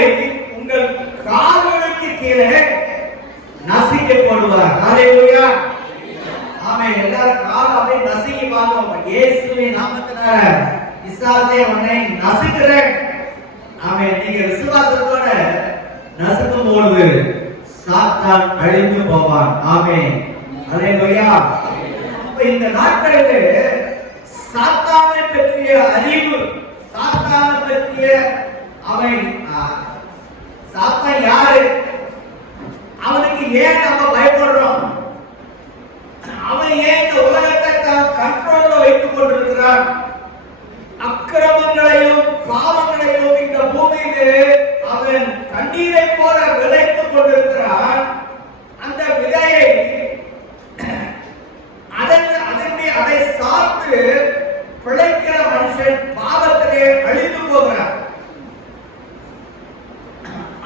அவரை உங்கள் கால்களுக்கு கீழே நசுக்கி போடுவார். ஹல்லேலூயா. ஆமென். எல்லாரும் கால் அப்படியே நசுக்கி பாருங்க. இயேசுவின் நாமத்தினால பிசாசே உன்னை நசுக்குறேன். ஆமென். நீங்க விசுவாசத்தோட நசுக்கும் பொழுது சாத்தான் அழிந்து போவான். ஆமென். ஹல்லேலூயா. இந்த நாட்களிலே சாத்தானை பற்றிய அறிவு, சாத்தானை பற்றிய அவன் சாத்தான் யாரு, அவனுக்கு ஏன் நம்ம பயப்படுறோம், அவன் ஏன் இந்த உலகத்தை தான் கண்ட்ரோல்ல வைத்துக் கொண்டிருக்கிறான், அக்கிரமங்களையும் பாவங்களையும் இந்த பூமியிலே அவன் தண்ணீரை போல விதைத்துக் கொண்டிருக்கிறான். அந்த விதையை அதை சார்ந்து பிழைக்கிற மனுஷன் பாவத்திலே அழிந்து போகிறார்.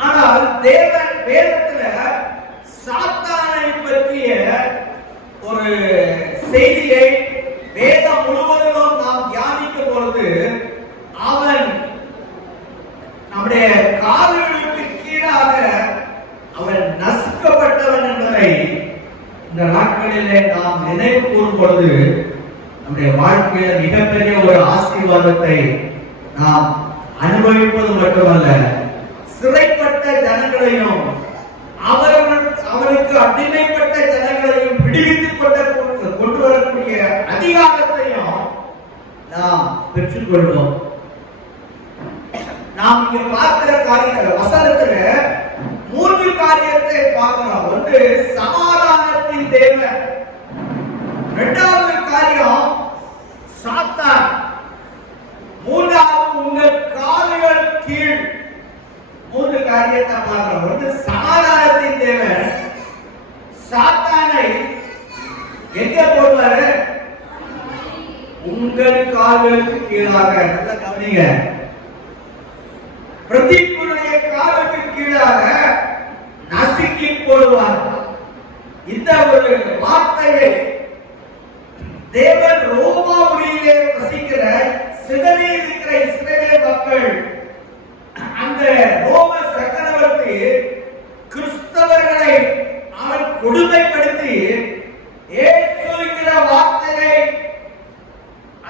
ஆனால் தேவன் வேதத்துல சாத்தானை பற்றிய ஒரு செய்தியை வேதம் முழுவதிலும் நாம் தியானிக்கும் பொழுது அவன் நம்முடைய கால்களுக்கு கீழாக அவன் நசுக்கப்பட்டவன் என்பதை இந்த நாட்களிலே நாம் நினைவு கூறும் பொழுது நம்முடைய வாழ்க்கையில மிகப்பெரிய ஒரு ஆசீர்வாதத்தை நாம் அனுபவிப்பது மட்டுமல்ல, சிறைப்பட்ட ஜனங்களையும் அவருக்கு அடிமைப்பட்ட ஜனங்களையும் விடுவித்துக் கொண்டு வரக்கூடிய அதிகாரத்தையும் நாம் பெற்றுக்கொள்வோம். நாம் இங்க பார்க்கிற காரியங்கள் வசனத்துல 3 காரியத்தை பார்க்கிறோம். ஒன்று சமாதானத்தின் தேவன், இரண்டாவது காரியம் சாத்தான், மூன்றாவது உங்கள் கால்கள் கீழ். 3 காரியத்தை பார்க்கிறோம். ஒன்று சமாதானத்தின் தேவன், சாத்தானை எங்க போடுவாரு, உங்கள் கால்களுக்கு கீழாக. நல்லா கவனிங்க, பிரதீபனுடைய காலுக்கு கீழாக நசுக்கி போடுவார். இந்த ஒரு வார்த்தையை தேவன் ரோமாபுரியிலே வசிக்கிற சிதறி இருக்கிற இஸ்ரவேல் மக்கள், அந்த ரோம சக்கரவர்த்தி கிறிஸ்தவர்களை அவன் கொடுமைப்படுத்தி இயேசுங்கிற வார்த்தையை,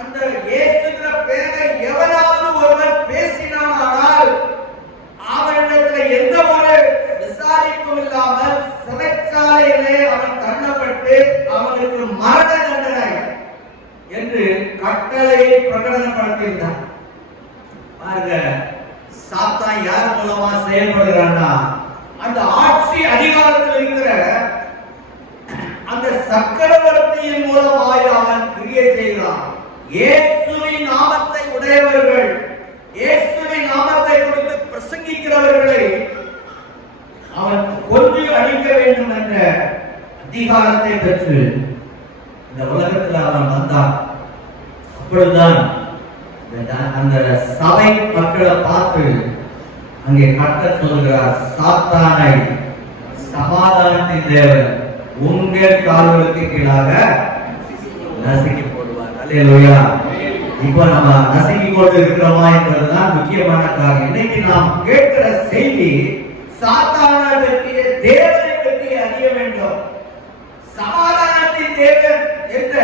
அந்த இயேசுங்கிற பெயரை எவராவது ஒருவர் பேசினானால் அவனிடத்தில் எந்த ஒரு விசாரிப்பும் இல்லாமல் சிறைச்சாலையிலே அவன் தள்ளப்பட்டு அவனுக்கு மரண தண்டனை என்று கட்டளையை பிரகடனப்படுத்தியிருந்தார். பாருங்க, சாத்தான் யார் மூலமா செயல்படுகிறான்னா, அந்த ஆட்சி அதிகாரத்தில் இருக்கிற அந்த சக்கரவர்த்தியின் மூலமாக அவன் கிரியை செய்கிறான். இயேசுவின் நாமத்தை உடையவர்கள், இயேசுவின் நாமத்தை குறித்து பிரசங்கிக்கிறவர்களை அவன் கொன்று அழிக்க வேண்டும் என்ற அதிகாரத்தை பெற்று இந்த உலகத்தில் அவன் வந்தான். அப்பொழுதுதான் அந்த சபை மக்களை பார்த்து அங்கே கர்த்தர் சொல்கிறார், சாத்தானை சமாதானத்தின் தேவன் உங்கள் கால்களுக்கு கீழாக நசுக்கி போடுவார். அல்லேலூயா. இப்ப நம்ம நசுக்கி கொண்டு இருக்கிறோமா என்பதுதான் முக்கியமான காரியம். இன்னைக்கு நாம் கேட்கிற செய்தி சாத்தானை பற்றிய தேவனை பற்றி அறிய வேண்டும். சமாதானத்தின் தேவன் என்ற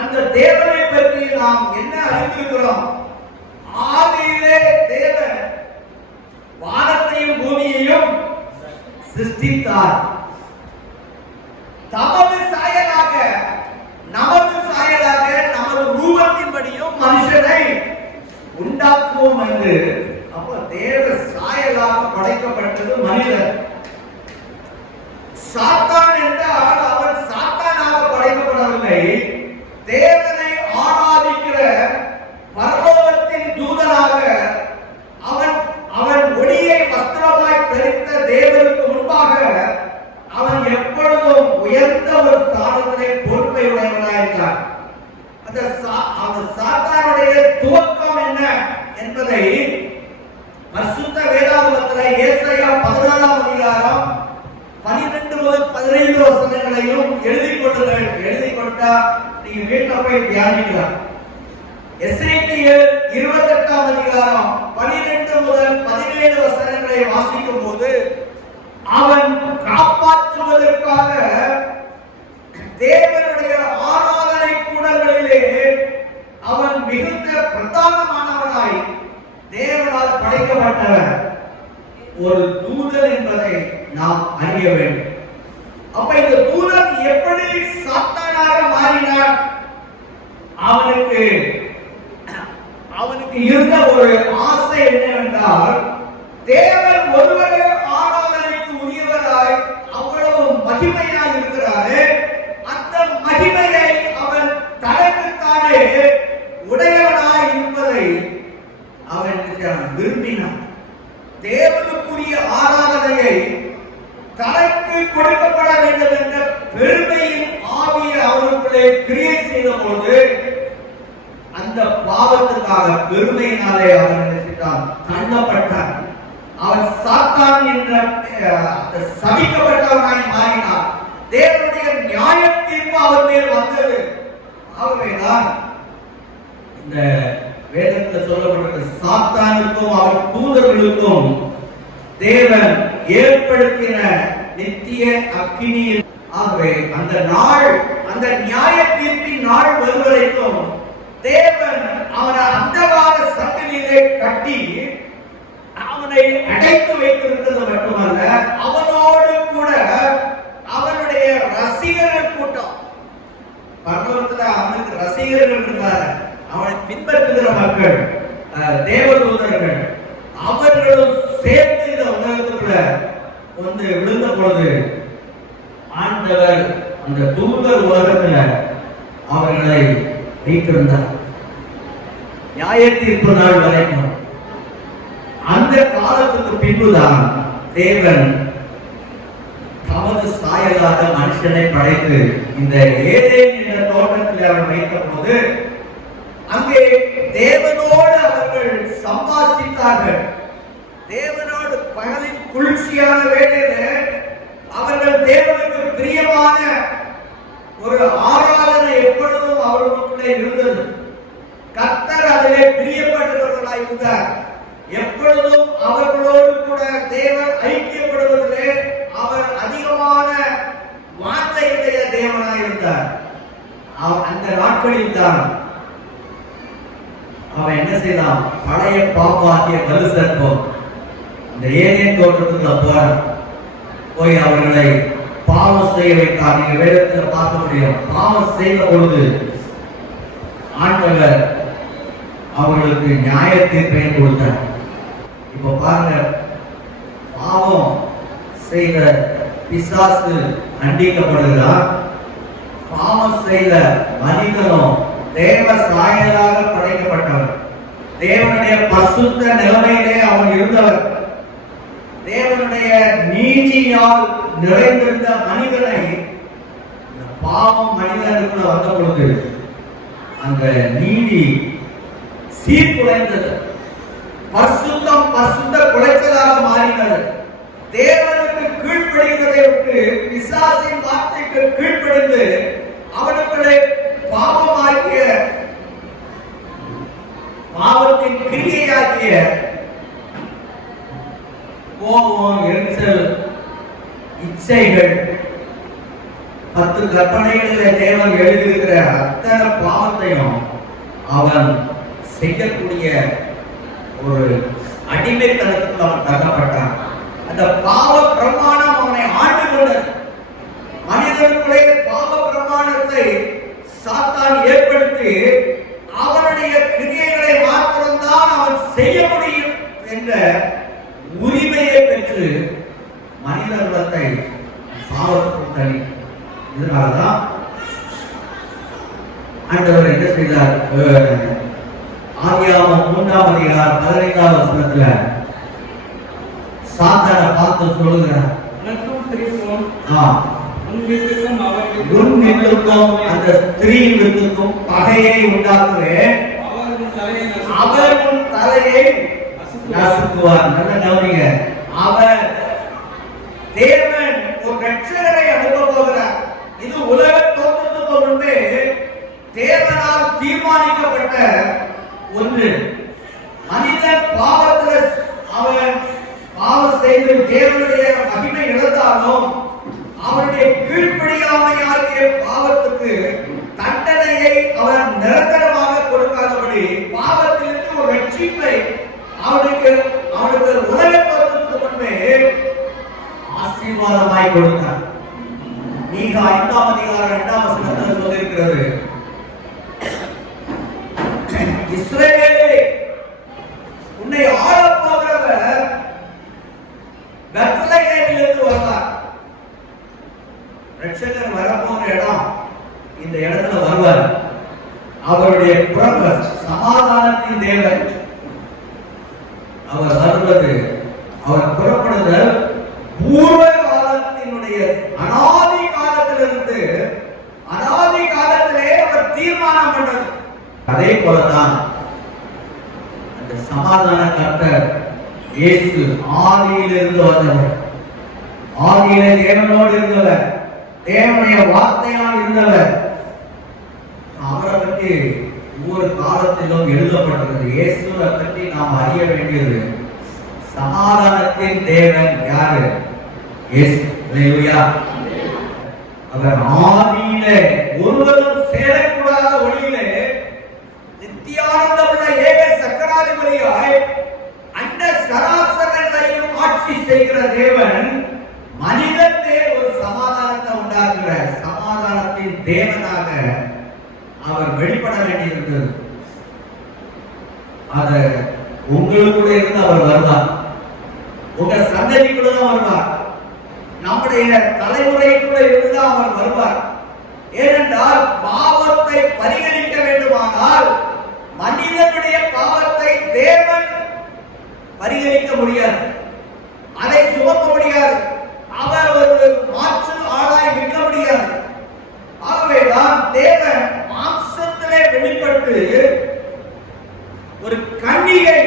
அந்த தேவனை பற்றி நாம் என்ன அறிந்திருக்கிறோம்? ஆதியிலே தேவன் வானத்தையும் பூமியையும் சிருஷ்டித்தார். தமது சாயலாக, நமது சாயலாக, நமது ரூபத்தின்படியும் மனுஷனை உண்டாக்குவோம் என்று. அப்ப தேவ சாயலாக படைக்கப்பட்டது மனிதர். சாத்தான் என்றால் அவன் சாத்தானாக படைக்கப்படவில்லை, தேவனை ஆராதிக்கிற பரலோகத்தின் தூதனாக அவன் ஒளியை வஸ்திரமாய் தரித்த தேவனுக்கு முன்பாக அவன் எப்பொழுதும் உயர்ந்த ஒரு ஸ்தானத்திலே பொறுப்பை உடையவனாயிருக்கிறான். அந்த சாத்தானுடைய துவக்கம் என்ன என்பதை பரிசுத்த வேதாகமத்தில் ஏசாயா 14ஆம் அதிகாரம் 12 முதல் 15 வசனங்களையும் எழுதி கொண்டா நீங்க வீட்டில் போய் தியானிக்கலாம். எசேக்கியேல் 28ஆம் அதிகாரம் 12 முதல் 17 வசனங்களை வாசிக்கும் போது அவன் காப்பாற்றுவதற்காக தேவனுடைய ஆராதனை கூடங்களிலே அவன் மிகுந்த பிரதானமானவனாய் தேவனால் படைக்கப்பட்டவன் ஒரு தூதன் என்பதை நாம் அறிய வேண்டும். அப்ப இந்த தூதன் எப்படி சாத்தானாக மாறினான்? அவனுக்கு இருந்த ஒரு ஆசை என்னவென்றால், தேவன் ஒருவரே ஆராதனைக்கு உரியவராய் அவ்வளவு மகிமையாக இருக்கிறாரு, அந்த மகிமையை அவன் தனக்குத்தானே உடையவனாய் இருப்பதை அவன் விரும்பினான். தேவனுக்குரிய ஆராதனையை தனக்கு கொடுக்கப்பட வேண்டும் என்ற பெருமையின் ஆவியை அவனுக்குள்ளே கிரியை செய்த போது அந்த பாவத்துக்காக பெருமையினாலே அவன் நினைத்தான், தள்ளப்பட்டான். அவன் சாத்தான் என்ற சபிக்கப்பட்டவனாய் மாறினான். தேவனுடைய நியாய தீர்ப்பு அவன் மேல் வந்தது. ஆகவேதான் இந்த வேதத்தில் சொல்லப்பட்ட சாத்தானுக்கும் அவர் தூதர்களுக்கும் தேவன் ஏற்படுத்தின நித்திய அக்கினியில், ஆகவே அந்த நாள், அந்த நியாய தீர்ப்பின் நாள் வருவதற்கும் தேவன் அவனை அந்தகார சங்கிலியிலே கட்டி அவனை அடைத்து வைத்திருந்தது மட்டுமல்ல, அவனோடு கூட அவனுடைய ரசிகர்கள் கூட்டம், பரலோகத்தில் அவனுக்கு ரசிகர்கள் இருந்தார், அவனை பின்பற்றுகிற மக்கள், தேவதூதர்கள், அவர்களும் சேர்ந்து இந்த உலகத்துக்குள்ள வந்து விழுந்த பொழுது ஆண்டவர் அந்த தூதர் உலகத்துல அவர்களை வைத்திருந்தார் நியாய தீர்ப்பு நாள் வரைக்கும். அந்த காலத்துக்கு பின்புதான் தேவன் தமது சாயலாக மனுஷனை படைத்து இந்த ஏதேன் என்ற தோட்டத்தில் அவர் வைத்த போது அங்கே தேவனோடு அவர்கள் சம்பாஷித்தார்கள். தேவனோடு பகலின் குளிர்ச்சியான வேளையில் அவர்கள் தேவனுக்கு பிரியமான ஒரு ஆராதனை எப்பொழுதும் அவர்களுக்குள்ளே இருந்தது. கர்த்தர் அதிலே பிரியப்பட்டவர்களாய் இருந்தார். எப்பொழுதும் அவர்களோடு கூட தேவன் ஐக்கியப்படுவதிலே அவர் அதிகமான வார்த்தையுடைய தேவனாய் இருந்தார். அந்த நாட்களில் தான் அவன் என்ன செய்தான்? பழைய பாப்பாகிய வலு சர்ப்பம் இந்த ஏதேன் தோட்டத்துக்குள்ள போய் அவர்களை பாவம் செய்ய வைத்தார். நீங்க வேதத்தில் பார்க்க முடியும். பாவம் செய்த பொழுது ஆண்டவர் அவர்களுக்கு நியாய தீர்ப்பை கொடுத்தார். இப்ப பாருங்க, பாவம் செய்த பிசாசு தண்டிக்கப்படுகிறார். பாவம் செய்த மனிதனும் தேவ சாயலாக படைக்கப்பட்டவர், தேவனுடைய பசுத்த நிலைமையிலே அவன் இருந்தவர், தேவனுடைய நீதியால் நிறைந்திருந்த மனிதனை பாவம் மனிதனுக்குள்ள வந்த பொழுது அந்த நீதி சீர்குலைந்தது. பசுத்தம் பசுத்த குலைச்சலாக மாறினது. தேவனுக்கு கீழ்ப்படுகிறதை விட்டு பிசாசின் வார்த்தைக்கு கீழ்ப்படிந்து அவனுக்குள்ளே பாவமாகிய பாவத்தின் கிரியையாகிய கோபம், எரிச்சல், இச்சைகள், 10 கற்பனைகளிலே தேவன் எழுதியிருக்கிற அத்தனை பாவத்தையும் அவன் செய்யக்கூடிய ஒரு அடிமைத்தனத்துக்கு அவன் தள்ளப்பட்டான். அந்த பாவ பிரமாணம் அவனை ஆண்டு கொண்டது. மனிதனுக்குள்ளே பாவ பிரமாணத்தை சாத்தான் ஏற்படுத்தி அவனுடைய கிரியைகளை மாத்திரம்தான் அவன் செய்ய முடியும் என்ற உரிமையை பெற்று மனித குலத்தை பாவத்துக்கு தள்ளி. இதனால்தான் ஆண்டவர் என்ன செய்தார்? ஆதியாகமம் 3ஆம் அதிகாரம் 15ஆம் வசனத்துல சாத்தானை பார்த்து சொல்லுகிறார், அந்த ஸ்திரீவிற்கும் பகையை உண்டாக்குவேன், அவர் உன் தலையை நசுக்குவார். நல்ல கவனிங்க, அவர் தேவன் ஒரு ரட்சகரை அனுப்ப போகிறார். இது உலக தோற்றத்துக்கு முன்பே தேவனால் தீர்மானிக்கப்பட்ட ஒன்று. மனிதன் பாவத்தில் அவன் தேவனுடைய மகிமை இழந்தாலும் அவருடைய கீழ்ப்படியாமையாகிய பாவத்துக்கு தண்டனையை அவர் நிரந்தரமாக கொடுக்காதபடி பாவத்திலிருந்து ஒரு ரட்சிப்பை அவனுக்கு உலக தோற்றத்துக்கு முன்பே ஆசீர்வாதமாய் கொடுத்தார். மீகா 5ஆம் அதிகாரம் 2ஆம் வசனத்தில் சொல்லியிருக்கிறது, இஸ்ரவேலே, உன்னை ஆளப் போகிறவர் பெத்லகேமிலிருந்து வருவார். ரட்சகர் வரப்போகிற இடம், இந்த இடத்துல வருவார். அவருடைய புறவர் சமாதானத்தின் தேவன். அவர் வருவது, அவர் புறப்படுதல் பூர்வ காலத்தினுடைய அனாதி காலத்திலிருந்து, அனாதி காலத்திலே அவர் தீர்மானம் பண்ணது. அதே போலதான் அந்த சமாதான கர்த்தர் இயேசு ஆதியிலிருந்து வந்தவர், ஆதியிலே தேவனோடு இருந்தவர், தேவனுடைய வார்த்தையால் இருந்தவர். அவரை பற்றி ஒவ்வொரு காலத்திலும் எழுதப்பட்டிருக்கிறது. இயேசுவை பற்றி நாம் அறிய வேண்டியது, சமாதானத்தின் தேவன் யாரு? இயேசு. அல்லேலூயா. அவர் ஆதியிலே ஒருவரும் சேரக்கூடாத ஒளியிலே நித்தியானந்தமுள்ள ஏக சக்கராதிபதியாய் அந்த சராசரங்களையும் ஆட்சி செய்கிற தேவன் மனிதனே ஒரு சமாதானத்தை உண்டாக்குகிற சமாதானத்தின் தேவனாக அவர் வெளிப்பட வேண்டியிருந்தது. அத உங்களுக்குள்ள இருந்து அவர் வருவார், உங்க சந்ததிக்குள்ள தான் வருவார், நம்முடைய தலைமுறைக்குள்ள இருந்துதான் அவர் வருவார். ஏனென்றால் பாவத்தை பரிகரிக்க வேண்டுமானால் மனிதனுடைய பாவத்தை தேவன் பரிகரிக்க முடியாது, அதை சுமக்க முடியாது, அவர் ஒரு மாற்று ஆளாய் நிற்க முடியாது. ஆகவேதான் தேவன் மாம்சத்திலே வெளிப்பட்டு ஒரு கன்னிகை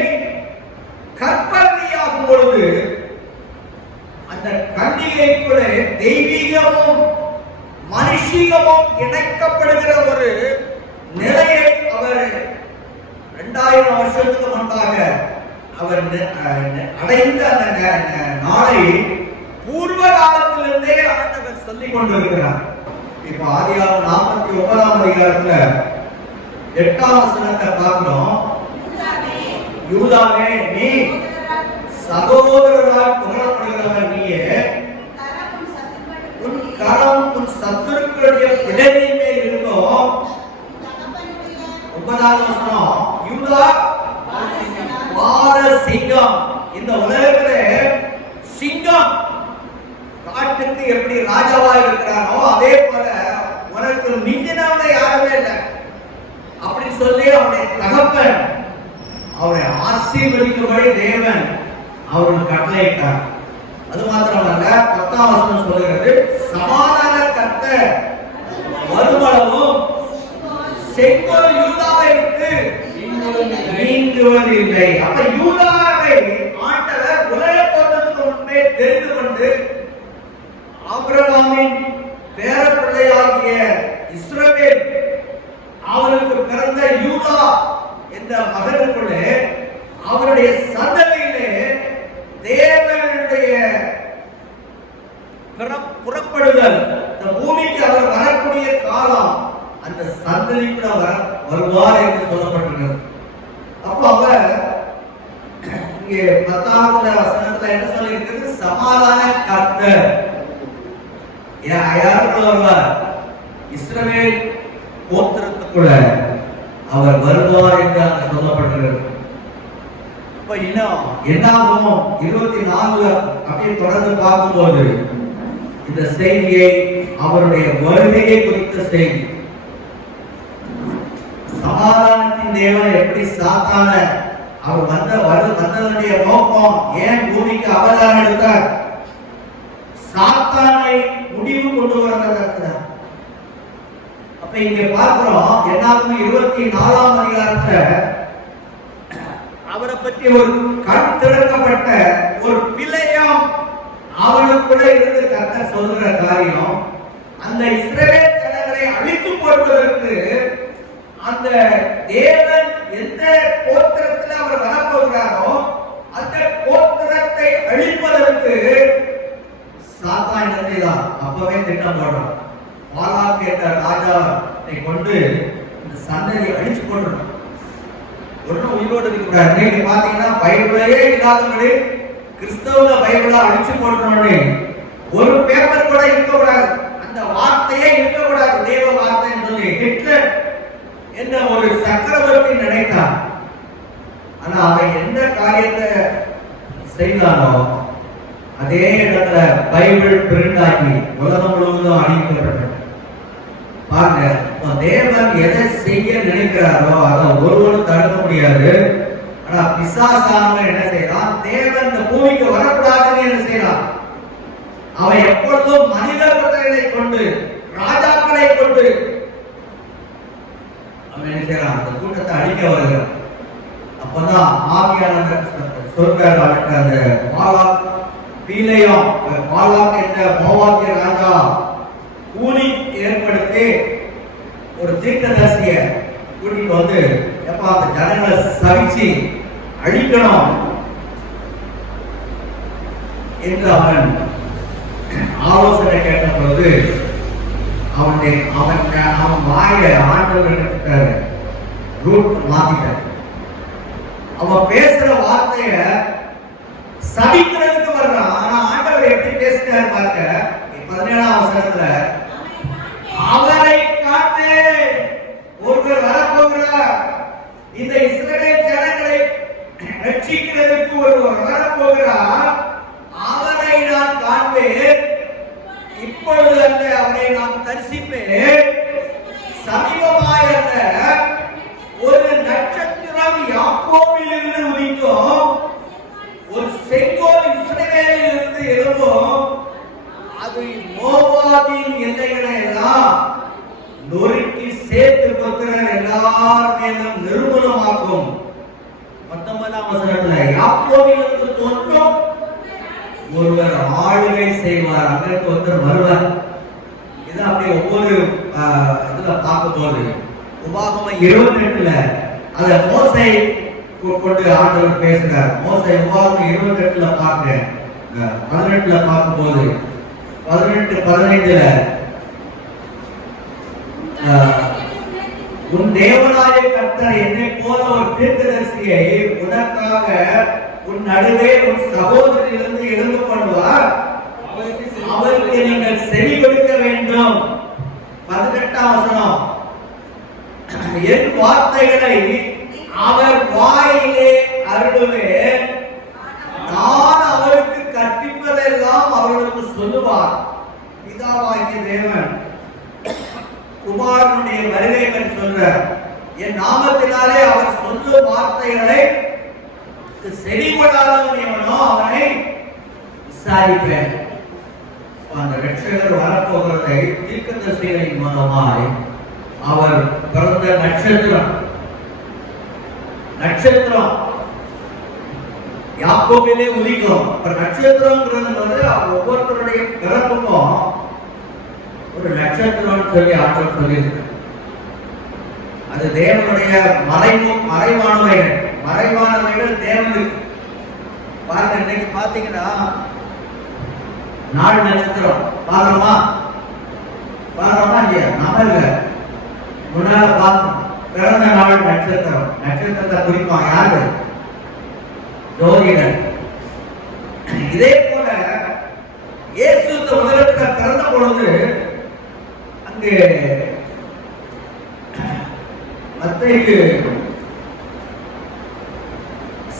கற்பனையாகும் பொழுது அந்த கன்னிகைக்குள்ள தெய்வீகமும் மனுஷீகமும் இணைக்கப்படுகிற ஒரு நிலையை அவர் 2000 வருஷத்துக்கு முன்பாக அவர் அடைந்த அந்த நாளை பூர்வ காலத்திலிருந்தே ஆண்டவர் சொல்லிக் கொண்டிருக்கிறார். இப்ப ஆதியாகமம் 49ஆம் அதிகாரத்துல 8ஆம் வசனத்தை பார்க்கிறோம். யூதாவே, நீ சகோதரரால் புகழப்படுகிறவன் நீயே, உன் கரம் உன் சத்துருக்களுடைய பிடரின் மேல் இருக்கும். 9ஆம் வசனம், யூதா வார சிங்கம். இந்த உலகத்திலே சிங்கம் காட்டுக்கு எப்படி ராஜாவா இருக்கிறானோ அதே போல உனக்கு மிஞ்சினவனை யாருமே இல்லை அப்படி சொல்லி அவனுடைய தகப்பன் அவரை ஆசீர்வதிக்கும்படி தேவன் அவருக்கு கட்டளையிட்டார். அது மாத்திரமல்ல, 10ஆம் வசனம் சொல்லுகிறது, சமாதான கர்த்தர் வருமளவும் செங்கோல் யூதாவை விட்டு நீங்குவதில்லை. அப்ப யூதாவை ஆண்டவர் உலக தோற்றத்துக்கு முன்பே தெரிந்து கொண்டு ஆபிரகாமின் பேரப்பிள்ளையாகிய இஸ்ரவேல் அவனுக்கு பிறந்த யூதா என்ற மகனுக்குள்ளே அவருடைய சந்ததியிலே தேவனுடைய புறப்படுதல், இந்த பூமிக்கு அவர் வரக்கூடிய காலம் அந்த சந்ததிக்குள்ள வருவார் என்று சொல்லப்பட்டிருக்கிறது. அப்போ அவர் இங்கே 10ஆவது வசனத்துல என்ன சொல்லி இருக்கிறது? சமாதான கர்த்தர். யாருக்குள்ள வருவார்? இஸ்ரவேல் கோத்திரத்துக்குள்ள அவர் வருவார் என்று அங்க சொல்லப்பட்டிருக்கிறது. இப்ப இன்னும் என்னாகும் 24 அப்படியே தொடர்ந்து பார்க்கும்போது இந்த செய்தியை, அவருடைய வருகையை குறித்த செய்தி, சமாதானத்தின் தேவன் எப்படி சாத்தான அவர் வந்ததனுடைய நோக்கம், ஏன் பூமிக்கு அவதாரம் எடுத்தார்? சாத்தானை முடிவு கொண்டு வருவதற்கு. அப்ப இங்க பார்க்கிறோம், என்னாலுமே 24ஆம் அதிகாரத்துல அவரை பற்றி ஒரு கண் திறக்கப்பட்ட ஒரு பிள்ளையம் அவனுக்குள்ள இருந்து கர்த்தர் சொல்கிற காரியம், அந்த இஸ்ரவேல் ஜனங்களை அழித்து போடுவதற்கு அந்த தேவன் எந்த கோத்திரத்தில் அவர் வரப்போகிறாரோ அந்த கோத்திரத்தை அழிப்பதற்கு அப்பவே திட்டம் போடுறான். பாலாக் என்ற ராஜாவை கொண்டு இந்த சந்ததியை அடிச்சு போடுறான். ஒன்றும் உயிரோடு இருக்கக்கூடாது. நீங்க பாத்தீங்கன்னா பைபிளையே இல்லாதபடி கிறிஸ்தவ பைபிளா அடிச்சு போடணும்னு ஒரு பேப்பர் கூட இருக்கக்கூடாது, அந்த வார்த்தையே இருக்கக்கூடாது, தேவ வார்த்தைன்னு சொல்லி ஹிட்லர் என்ற ஒரு சக்கரவர்த்தி நினைத்தான். ஆனா அவன் எந்த காரியத்தை செய்தானோ அதே இடத்துல பைபிள் பிரிண்ட் ஆகி உலகம் முழுவதும் அணிவிக்கப்பட்டது. பாருங்க, தேவன் எதை செய்ய நினைக்கிறாரோ அதை ஒருவரும் தடுக்க முடியாது. ஆனா பிசாசானவன் என்ன செய்யறான்? தேவன் இந்த பூமிக்கு வரக்கூடாதுன்னு என்ன செய்யறான்? அவன் எப்பொழுதும் மனித புத்திரனை கொண்டு, ராஜாக்களை கொண்டு அவன் என்ன செய்யறான்? அந்த கூட்டத்தை அழிக்க வருகிறான். அப்பதான் ஆவியானவர் சொல்றார், அந்த பாலாக் பீலையாம், பாலாக் என்ற மோவாபிய ராஜா கூலி ஏற்படுத்தி ஒரு தீர்க்கதரிசிய கூட்டிட்டு வந்து, எப்ப அந்த ஜனங்களை சவிச்சு அழிக்கணும் என்று அவன் ஆலோசனை கேட்ட பொழுது அவன் வாயில ஆண்டவர் ரூட் மாத்திட்டார். அவன் பேசுற வார்த்தைய சபிக்கிறதுக்கு வர்றான். ஆனா ஆண்டவர் எப்படி பேசுறாரு பாருங்க. 17ஆம் வசனத்துல அவரை காட்டு, ஒருவர் வரப்போகிறார், இந்த இஸ்ரவேல் ஜனங்களை ரட்சிக்கிறதுக்கு ஒருவர் வரப்போகிறார், அவரை நான் காண்பேன், இப்பொழுது அல்ல, அவரை நான் தரிசிப்பேன், சமீபமாய் அல்ல, ஒரு நட்சத்திரம் யாக்கோபில் இருந்து உதிக்கும், ஒரு செங்கோல் இஸ்ரவேலில் இருந்து எழும்பும், அது மோவாபின் எல்லைகளை எல்லாம் நொறுக்கி சேர்த்து புத்திரர் எல்லார் மேலும் நிர்மூலமாக்கும். 19ஆம் வசனத்துல யாக்கோபிலிருந்து தோன்றும் ஒருவர் ஆளுகை செய்வார், அங்கிருந்து ஒருத்தர் வருவார். இது அப்படி ஒவ்வொரு இதுல பார்க்கும் போது உபாகமம் 28ல அத மோசே கொண்டு ஆண்டவர் பேசுகிறார். மோசே உபாகமம் 28ல பார்க்கிறேன், 18ல பார்க்கும் போது 18-15ல உன் தேவனாய கர்த்தர் என்னை போல ஒரு தீர்க்கதரிசியை உனக்காக உன் நடுவே உன் சகோதரிலிருந்து எழுந்து பண்ணுவார், அவருக்கு நீங்கள் செவி கொடுக்க வேண்டும். 18ஆம் வசனம், என் வார்த்தைகளை அவர் வாயிலே அருளுவேன், நான் அவருக்கு கற்பிப்பதெல்லாம் அவர்களுக்கு சொல்லுவார். பிதாவாகிய தேவன் குமாரனுடைய வருகை பற்றி சொல்ற, என் நாமத்தினாலே அவர் சொல்லும் வார்த்தைகளை செவிகொள்ளாதவன் எவனோ அவனை விசாரிப்பேன். அந்த ரட்சகர் வரப்போகிறதை தீர்க்கதரிசிகளின் மூலமாய் அவர் பிறந்த நட்சத்திரம் யாக்கோபிலே உதிக்கும். நட்சத்திரம்ங்கிறது ஒவ்வொருத்தருடைய பிறப்புக்கும் ஒரு நட்சத்திரம் சொல்லி ஆற்றல் சொல்லியிருக்கு. அது தேவனுடைய மறைவானவைகள் தேவனுக்கு. பாருங்க, இன்னைக்கு பாத்தீங்கன்னா நாலு நட்சத்திரம் பாக்குறோமா இல்லையா? நம்ம இல்ல, முன்னால பார்த்தோம். பிறந்த நாள் நட்சத்திரத்தை குறிப்பான் யாரு? ஜோதிடர். இதே போல இயேசு உலகத்தில் பிறந்த பொழுது அங்கு மத்தேயு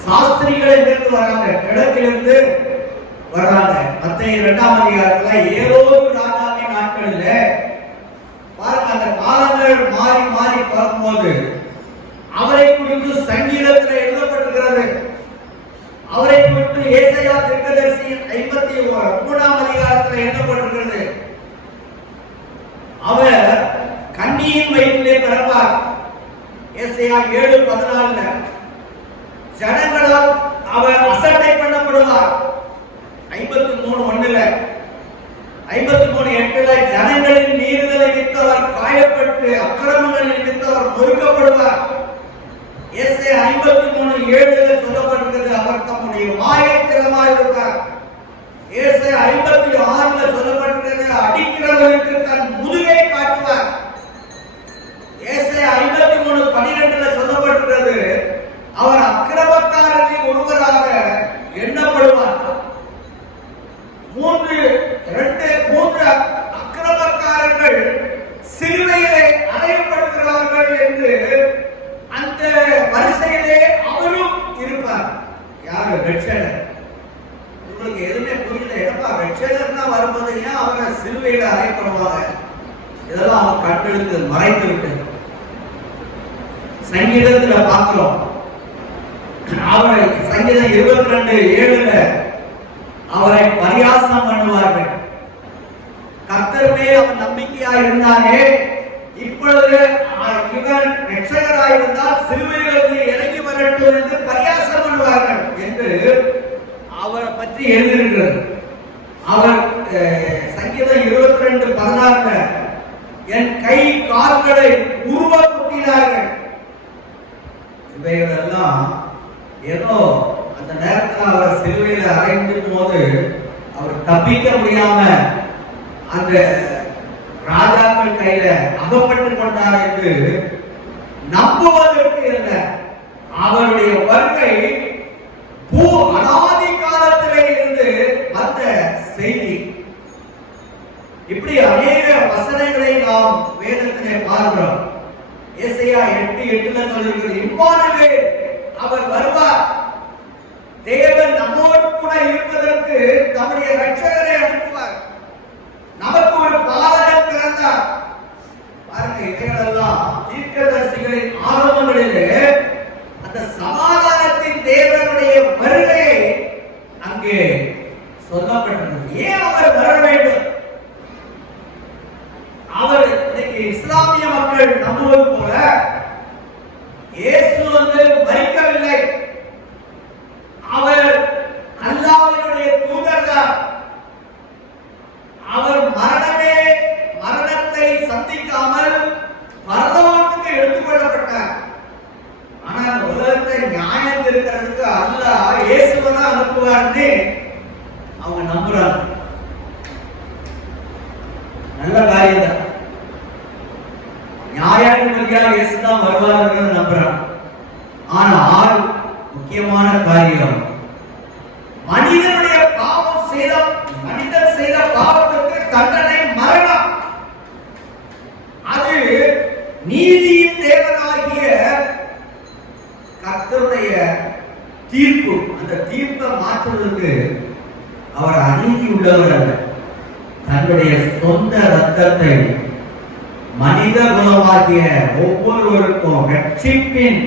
சாஸ்திரிகள் இருந்து வராங்க, கிழக்கிலிருந்து வர்றாங்க. மத்தேயு 2ஆம் அதிகாரத்துல ஏரோது ராஜாவின் நாட்களில் பாருங்க, அந்த காலங்கள் மாறி மாறி பார்க்கும்போது அவரை குறித்து சங்கீதத்தில் எழுதப்பட்டிருக்கிறது. அவரை குறித்து ஏசாயா தீர்க்கதரிசியின் 53ஆம் அதிகாரத்தில் எழுதப்பட்டிருக்கிறது. அவர் கன்னியின் வயிற்றிலே பிறப்பார். ஏசாயா 7:14. ஜனங்களால் அவர் அசட்டை பண்ணப்படுவார். 53:1. 53:8 ஜனங்களின் மீறுதலை நிமித்தவர் காயப்பட்டு அக்கிரமங்களில் நிமித்தவர் நொறுக்கப்படுவார். ஏசாயா 53:7 சொல்லப்பட்டிருக்கிறது, அவர் தம்முடைய வாயை திறமாய் இருப்பார். ஏசாயா 56ல சொல்லப்பட்டிருக்கிறது, அடிக்கிறவருக்கு தன் முதுகை காட்டுவார். ஏசாயா 53:12ல சொல்லப்பட்டிருக்கிறது, அவர் அக்கிரமக்காரரில் ஒருவராக எண்ணப்படுவார். மூன்று அக்கிரமக்காரர்கள் சிலுவையிலே அறையப்படுகிறார்கள் என்று அந்த வரிசையிலே அவரும் இருப்பார். யாரு? ரட்சகர். உங்களுக்கு எதுவுமே புரியல. என்னப்பா ரட்சகர்னா வரும்போது ஏன் அவங்க சிலுவையில அறையப்படுவாங்க? இதெல்லாம் அவங்க கண்களுக்கு மறைத்து விட்டது. சங்கீதத்துல பார்க்கிறோம், அவரை சங்கீதம் 22:7ல அவரை பரியாசம் பண்ணுவார்கள். கர்த்தர் மேல் அவன் நம்பிக்கையா இருந்தானே, இப்பொழுது இவன் ரட்சகராய் இருந்தால் சிலுவையிலிருந்து இறங்கி வரட்டும் என்று பரியாசம் பண்ணுவார்கள் என்று அவரை பற்றி எழுதியிருக்கிறது. அவர் சங்கீதம் 22:16 என் கை கால்களை உருவாக்கினார்கள். இவைகளெல்லாம் ஏதோ அந்த நேரத்தில் அவர் சிலுவையில அறைந்திருக்கும் போது அவர் தப்பிக்க முடியாம அந்த ராஜாக்கள் கையில அகப்பட்டுக் கொண்டார் என்று நம்புவதற்கு அல்ல. அவருடைய வருகை அனாதி காலத்திலே இருந்து வந்த செய்தி. இப்படி அநேக வசனங்களை நாம் வேதத்திலே பார்க்கிறோம். ஏசாயா 8:8ல சொல்லிருக்கிறது, இம்மானுவேல் அவர் வருவார். தேவன் நம்மோடு கூட இருப்பதற்கு தம்முடைய ரட்சகரை அனுப்புவார். நமக்கு ஒரு பாலகன் பிறந்தார். பாருங்க, இவைகளெல்லாம் தீர்க்கதரிசிகளின் ஆரம்பங்களிலே அந்த சமாதானத்தின் தேவனுடைய வருகையை அங்கே சொல்லப்பட்டிருந்தது. ஏன் அவர் வர வேண்டும்? அவர் இன்னைக்கு இஸ்லாமிய மக்கள் நம்புவது போல இயேசு மரிக்கவில்லை, அவர் அல்லாஹ்வினுடைய தூதர் தான். அவர் மரணத்தை சந்திக்காமல் பரலோகத்துக்கு எடுத்துக்கொள்ளப்பட்டார். ஆனா அந்த உலகத்தை நியாயம் இருக்கிறதுக்கு அல்லாஹ் இயேசுவை தான் அனுப்புவார்னு அவங்க நம்புறாங்க. நல்ல காரியம் தான், நியாயாதிபதியா இயேசு தான் வருவார்கள் நம்புறாங்க. ஆனால் முக்கியமான காரியம், மனிதனுடைய மனிதன் செய்த பாவத்துக்கு தண்டனை மரணம். அது நீதியின் தேவனாகிய கர்த்தருடைய தீர்ப்பு. அந்த தீர்ப்பை மாற்றுவதற்கு அவர் அநீதி உள்ளவர் அல்ல. தன்னுடைய சொந்த ரத்தத்தை மனித குலமாகிய ஒவ்வொருவருக்கும் ரட்சிப்பின்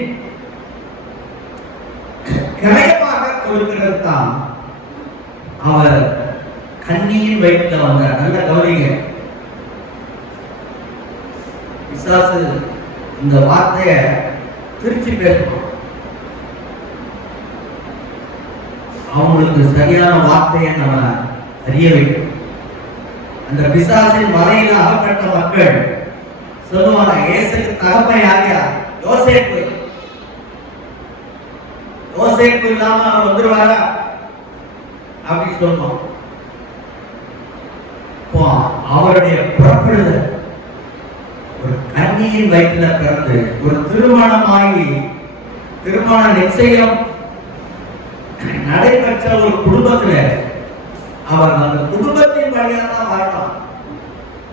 கிரயமாக கொடுக்கிறது தான் அவர் கண்ணியின் வயிற்றில் வந்தார். நல்ல கவனிங்க, பிசாசு இந்த வார்த்தையை பிரிச்சு பேசணும். அவங்களுக்கு சரியான வார்த்தையை நம்ம அறிய வைக்கணும். அந்த பிசாசின் வலையில் அகப்பட்ட மக்கள் சொல்லுவாங்க, இயேசுக்கு தகப்பன் யாரியா? யோசேப்பு. யோசேப்பு இல்லாம அவர் வந்துருவாரா அப்படி சொல்லுவோம். அவருடைய புறப்படுதல் ஒரு கன்னியின் வயிற்றில் பிறந்து ஒரு திருமணமாகி திருமண நிச்சயம் நடைபெற்ற ஒரு குடும்பத்துல அவர் அந்த குடும்பத்தின் வழியாக தான் வரலாம்.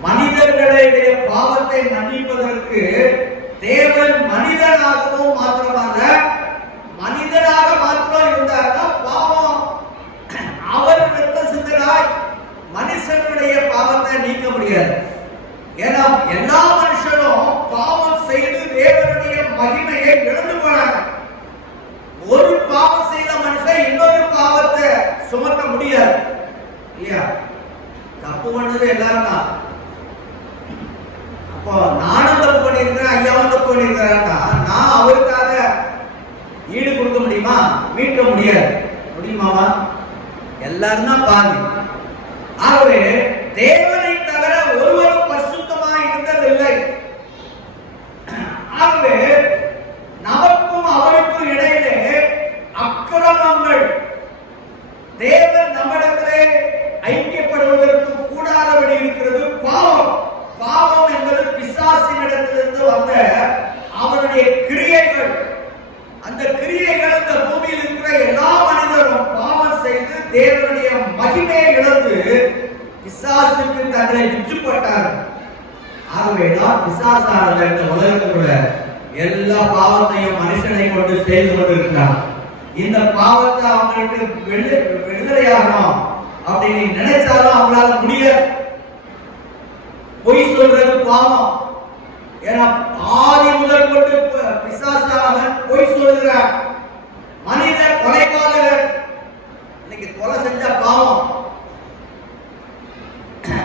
மனிதர்களுடைய பாவத்தை மன்னிப்பதற்கு தேவன் மனிதனாகவும் மாத்திரமல்ல, மனிதனாக மாத்திரம் இருந்தார்னா பாவம் அவர் ரத்தம் சிந்தனாய் மனுஷனுடைய பாவத்தை நீக்க முடியாது. ஏன்னா எல்லா மனுஷனும் பாவம் செய்து தேவனுடைய மகிமையை இழந்து போனாங்க. ஒரு பாவம் செய்த மனுஷன் இன்னொரு பாவத்தை சுமக்க முடியாது இல்லையா? தப்பு பண்ணது எல்லாரும் தான். அப்போ நானும் தப்பு பண்ணிருக்கிறேன், ஐயாவும் தப்பு பண்ணிருக்கிறேன்டா, நான் அவருக்காக ஈடு கொடுக்க முடியுமா? மீட்க முடியாது. முடியுமாவா? எல்லாரும் தான் பாருங்க. ஆகவே தேவனை தவிர ஒருவரும் பரிசுத்தமாய் இருந்ததில்லை. ஆகவே நமக்கும் அவருக்கும் இடையிலே அக்கிரமங்கள் தேவன் நம்மிடத்திலே மகிமையை இழந்து பிசாசுக்கு தங்களை விற்றுப்பட்டார். ஆகவேதான் பிசாசானவர் இந்த உலகத்துக்குள்ள எல்லா பாவத்தையும் மனுஷனை கொண்டு செய்து கொண்டிருக்கிறார். இந்த பாவத்தை அவங்களுக்கு விடுதலையாகணும் அப்படின்னு நினைச்சாலும் அவங்களால முடியாது. பொய் சொல்றது பாவம். ஏன்னா ஆதி முதல் கொண்டு பிசாசானவன் பொய் சொல்லுகிறார். மனித கொலைபாதகர். இன்னைக்கு கொலை செஞ்ச பாவம்.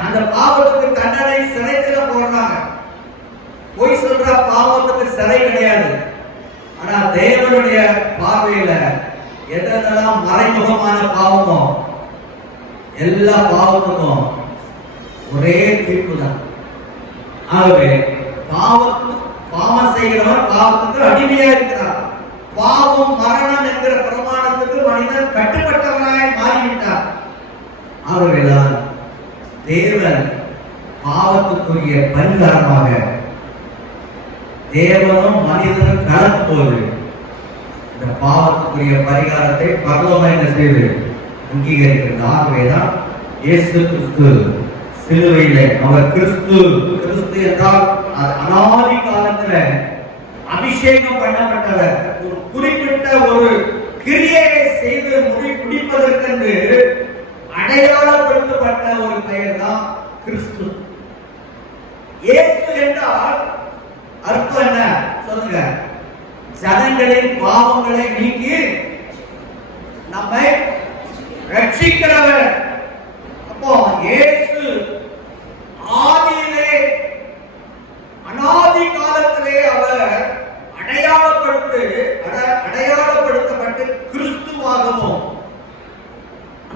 அந்த பாவத்துக்கு தண்டனை சிறையில போடுறாங்க. பொய் சொல்ற பாவத்துக்கு சிறை கிடையாது. ஆனா தேவனுடைய பார்வையில எதெல்லாம் மறைமுகமான பாவமோ எல்லா பாவத்துக்கும் ஒரே தீர்ப்பு தான். ஆகவே பாவம் செய்கிறவன் பாவத்துக்கு அடிமையா இருக்கிறார். பாவம் மரணம் என்கிற பிரமாணத்துக்கு மனிதன் கட்டுப்பட்டவனாய் மாறிவிட்டார். ஆகவேதான் தேவன் பாவத்துக்குரிய பரிகாரமாக தேவனும் மனிதனும் கலக்கும் போது இந்த பாவத்துக்குரிய பரிகாரத்தை பரலோகம் என்ன செய்து அங்கீகரிக்கிறது. ஆகவேதான் இயேசு கிறிஸ்து சிலுவையிலே அவர் கிறிஸ்து என்றால் அனாதி காலத்துல அபிஷேகம் பண்ணப்பட்டவர். ஒரு குறிப்பிட்ட ஒரு கிரியையை செய்து முடிப்பதற்கென்று அடையாளப்படுத்தப்பட்ட ஒரு பெயர் தான் கிறிஸ்து. இயேசு என்றால் அர்த்தம் என்ன சொல்லுங்க? ஜனங்களின் பாவங்களை நீக்கி நம்மை ரட்சிக்கிறவர். அப்போ இயேசு ஆதியிலே அனாதி காலத்திலே அவர் அடையாளப்படுத்தப்பட்டு கிறிஸ்துவாகவும்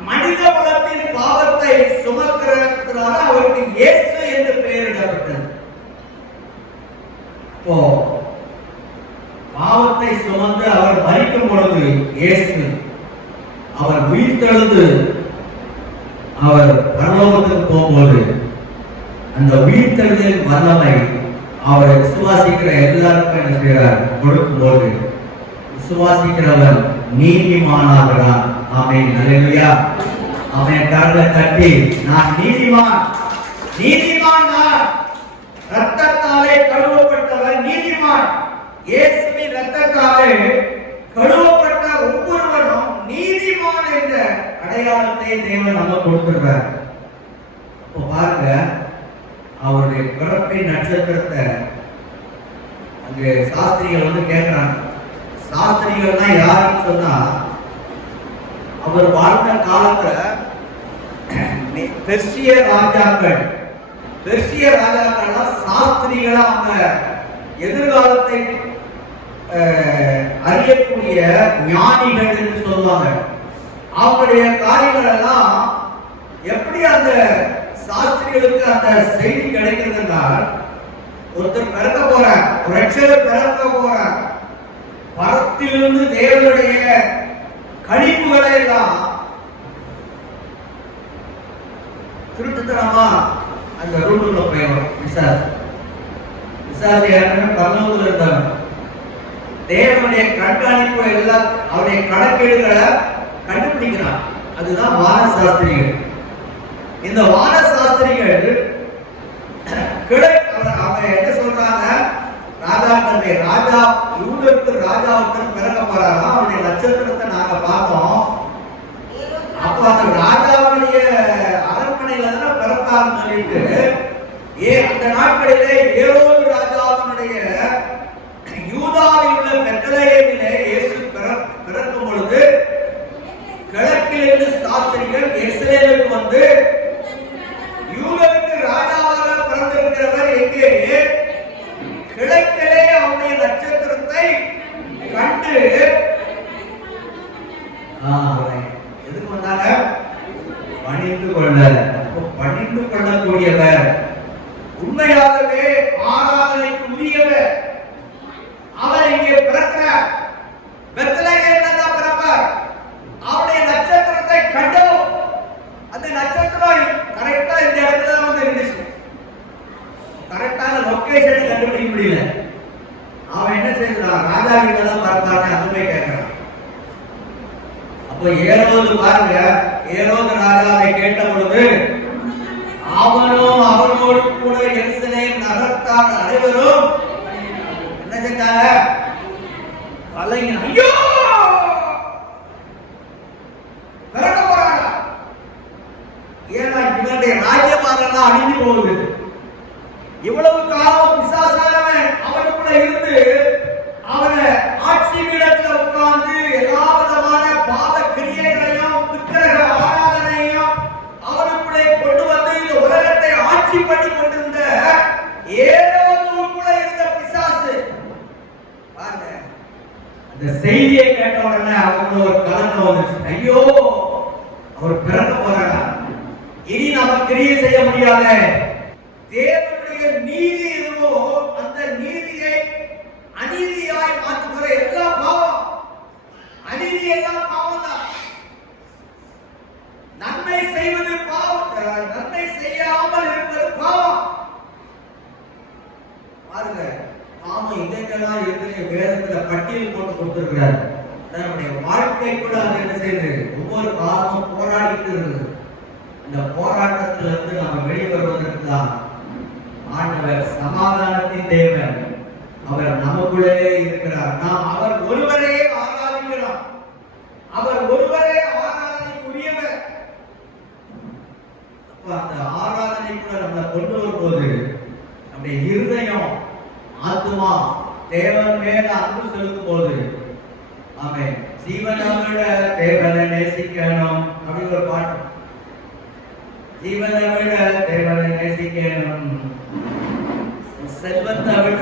மனித குலத்தின் பாவத்தை சுமக்கிறதுனால அவருக்கு இயேசு என்று பெயரிடப்பட்டது. இப்போ பாவத்தை சுமந்து அவர் மரிக்கும் பொழுது இயேசு அவர் உயிர்த்தெழுந்து அவர் பரலோகத்துக்கு போகும்போது அந்த உயிர்த்தெழுதலின் வல்லமை அவரை விசுவாசிக்கிற எல்லாருக்கும் என்ன செய்கிறார் கொடுக்கும்போது விசுவாசிக்கிறவர் நீதிமானாகிறார். ஆமென். அல்லேலூயா. ஆமென். கரங்களை தட்டி நான் நீதிமான் நான் இரத்தத்தாலே கழுவப்பட்டவர் நீதிமான். இயேசுவின் இரத்தத்தாலே கழுவப்பட்ட ஒவ்வொருவரும் நீதிமான் என்ற அடையாளத்தை தேவன் நமக்கு கொடுத்திருக்கிறார். அப்போ பாருங்க, அவருடைய பிறப்பின் நட்சத்திரத்தை அங்கே சாஸ்திரிகள் வந்து கேட்கிறாங்க. சாஸ்திரிகள்னா யாருன்னு சொன்னா, அவர் வாழ்ந்த காலத்துல பெர்சிய ராஜாக்கள்னா சாஸ்திரிகளா அவங்க எதிர்காலத்தை அறியக்கூடிய ஞானிகள் என்று சொல்லுவாங்க. அவங்களுடைய காரியங்கள் எல்லாம் எப்படி அந்த சாஸ்திரிகளுக்கு அந்த செய்தி கிடைக்கிறது என்றால், ஒருத்தர் பிறக்க போறார், ஒரு ரட்சகர் பிறக்க போறார். பரத்திலிருந்து தேவனுடைய கணிப்புகளை எல்லாம் திருட்டுத்தனமா அந்த ரூட்டுக்குள்ள போயிடும். விசாரி பரலோகத்தில் இருந்தாங்க. தேவனுடைய கண்காணிப்பு எல்லாம் அவருடைய கணக்கீடுகளை கண்டுபிடிக்கிறார். அதுதான் வான சாஸ்திரிகள். இந்த வான சாஸ்திரிகள் அவங்க என்ன சொல்றாங்க? ராஜா யூதருக்கு ராஜாவுக்கு பிறக்க போறாரா, அவருடைய நட்சத்திரத்தை நாங்க பார்த்தோம். அப்போ அந்த ராஜாவுடைய அரண்மனையில தானே பிறப்பாருன்னு சொல்லிட்டு அந்த நாட்களிலே ஏரோது ராஜாவினுடைய யூதாவில் உள்ள பெத்லகேமிலே இயேசு பிறக்கும் பொழுது கிழக்கிலிருந்து சாஸ்திரிகள் எருசலேமுக்கு வந்து யூதருக்கு ராஜாவாக பிறந்திருக்கிறவர் எங்கே? கிழக்கிலே அவருடைய நட்சத்திரத்தை கண்டு எதுக்கு வந்தாங்க? பணிந்து கொள்ளக்கூடியவர், உண்மையாகவே ஆராதனைக்குரியவர். அவர் இங்கே பிறக்கிறார். பெத்லகேமில் தான் பிறப்பார். அவருடைய நட்சத்திரத்தை கண்டோம். அந்த நட்சத்திரம் கரெக்டா இந்த இடத்துல தான் வந்து இருந்துச்சு. கரெக்டான லொகேஷன் கண்டுபிடிக்க முடியல. அவன் என்ன செய்யறான்? ராஜா கிட்ட தான் பிறப்பாரு. அந்த போய் கேட்கிறான். அப்போ ஏரோது பாருங்க, ஏரோது ராஜாவை கேட்ட பொழுது அவனும் அவனோடு கூட எருசலேம் நகரத்தார் அனைவரும் என்ன செஞ்சாங்க? ஐயோ விரட்ட போறாங்க. ஏன்னா இவனுடைய ராஜ்யபாரம் அழிஞ்சு போகுது. இவ்வளவு காலம் பிசாசானவன் அவனுக்குள்ள இருந்து அவனை ஆட்சி பீடத்துல உட்கார்ந்து எல்லா விதமான பாவ கிரியைகளையும் விக்கிரக ஆராதனையும் அவனுக்குள்ளே கொண்டு வந்து இந்த உலகத்தை ஆட்சி பண்ணி கொண்டிருந்த ஏரோதுக்குள்ள இருந்த பிசாசு பாருங்க. இந்த செய்தியை கேட்ட உடனே அவனுக்கு ஒரு கலக்கம் வந்துச்சு. ஐயோ அவர் பிறக்க போறாரா, இனி நாம கிரியை செய்ய முடியாத. தேவனுடைய நீதி எதுவோ அந்த நீதியை அநீதியாய் மாற்றுகிற எல்லா பாவம், அநீதி எல்லாம் பாவம் தான். நன்மை செய்வது பாவம், நன்மை செய்யாமல் இருப்பது பாவம். பாருங்க, பாவம் இதெல்லாம் இருக்கிற வேதத்துல பட்டியல் போட்டு கொடுத்திருக்கிறார். நம்முடைய வாழ்க்கை கூட அது என்ன செய்யுது? ஒவ்வொரு காலமும் போராடிட்டு இருக்குது. இந்த போராட்டத்திலிருந்து நாம் வெளியே வருவதற்கு தான் ஆண்டவர் சமாதானத்தின் தேவன். அவர் நமக்குள்ளே இருக்கிறார். நாம் அவர் ஒருவரே ஆராதிக்கிறோம். அவர் ஒருவரே ஆராதனைக்குரியவர். அப்ப அந்த ஆராதனைக்குள்ள நம்மளை கொண்டு வரும்போது நம்முடைய இருதயம் ஆத்துமா தேவன் மேல அன்பு செலுத்தும் போது ஆமென். ஜீவனை விட தேவனை நேசிக்கணும் அப்படின்னு ஒரு பாட்டு. ஜீவனை விட தேவனை நேசிக்கணும், செல்வத்தை விட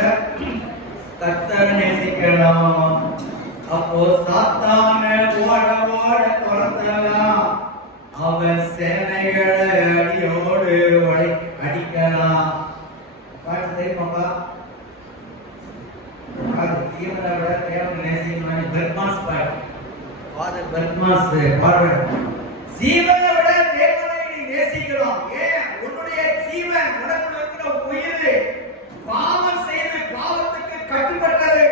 கர்த்தரை நேசிக்கணும். அப்போ சாத்தான ஓட ஓட துரத்தலாம், அவன் சேனைகளை அடியோடு அடிக்கலாம். பாட்டு தெரியுமாப்பா? ஜீவனை விட தேவனை நேசிக்கணும். பெர்மாஸ் பாட்டு, ஃபாதர் பெர்மாஸ் பாடுற ஜீவனை விட தேவனை நீ நேசிக்கிறோம். ஏன்? உன்னுடைய ஜீவன், உனக்கு இருக்கிற உயிர் பாவம் செய்து பாவத்துக்கு கட்டுப்பட்டது.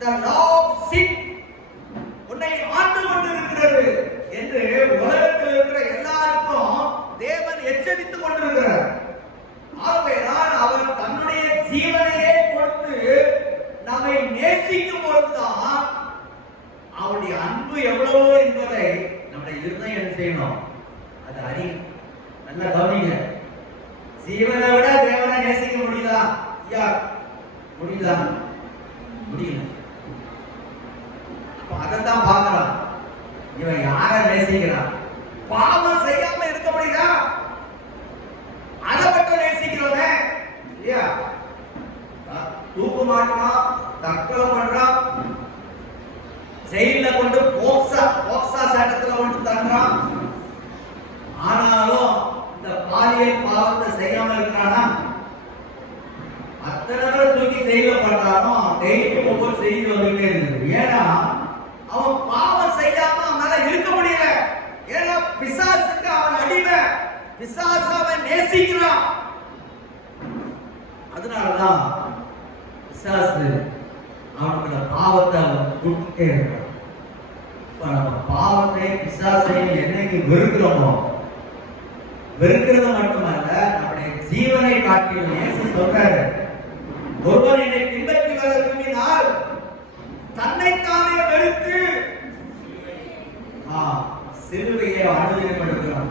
The law of sin உன்னை ஆண்டு கொண்டு இருக்கிறது என்று உலகத்தில் இருக்கிற எல்லாருக்கும் தேவன் எச்சரித்துக் கொண்டிருக்கிறார். ஆகவேதான் அவர் தன்னுடைய ஜீவனையே கொடுத்து நம்மை நேசிக்கும் பொழுதுதான் அவருடைய அன்பு எவ்வளவோ என்பதை நம்முடைய இருதயம் என்ன செய்யணும்? அது அறியும். நல்லா கவனிங்க. ஜீவனை விட தேவனை நேசிக்க முடியுதா? ஐயா முடியுதா? முடியல. அப்ப அதைத்தான் பார்க்கலாம். இவன் யாரை நேசிக்கிறான்? பாவம் செய்யாம இருக்க முடியுதா? அதை மட்டும் நேசிக்கிறோமே இல்லையா? தூக்கு மாட்டான், தற்கொலை பண்றான், ஜெயில கொண்டு போக்சா சட்டத்துல கொண்டு தள்ளுறான். ஆனாலும் இந்த பாலியல் பாவத்தை செய்யாம இருக்கிறானா? அத்தனை பேர் தூக்கி ஜெயில பண்றாலும் டெய்லி ஒவ்வொரு செய்தி வந்துட்டே இருக்குது. ஏன்னா அவன் பாவம் செய்யாம அவனால இருக்க முடியல. ஏன்னா பிசாசுக்கு அவன் அடிமை, பிசாசு அவன் நேசிக்கிறான். அதனாலதான் பிசாசு அவனுக்கு பாவத்தை கொடுத்துட்டே இருக்கிறான். இப்ப நம்ம பாவத்தை பிசாசையும் என்னைக்கு வெறுக்கிறோமோ, வெறுக்கிறது மட்டுமல்ல நம்முடைய ஜீவனை காட்டிலும் இயேசு சொல்றாரு, ஒருவன் என்னை பின்பற்றி வர விரும்பினால் தன்னைத்தானே வெறுத்து சிலுவையை அனுமதிப்படுத்துகிறான்.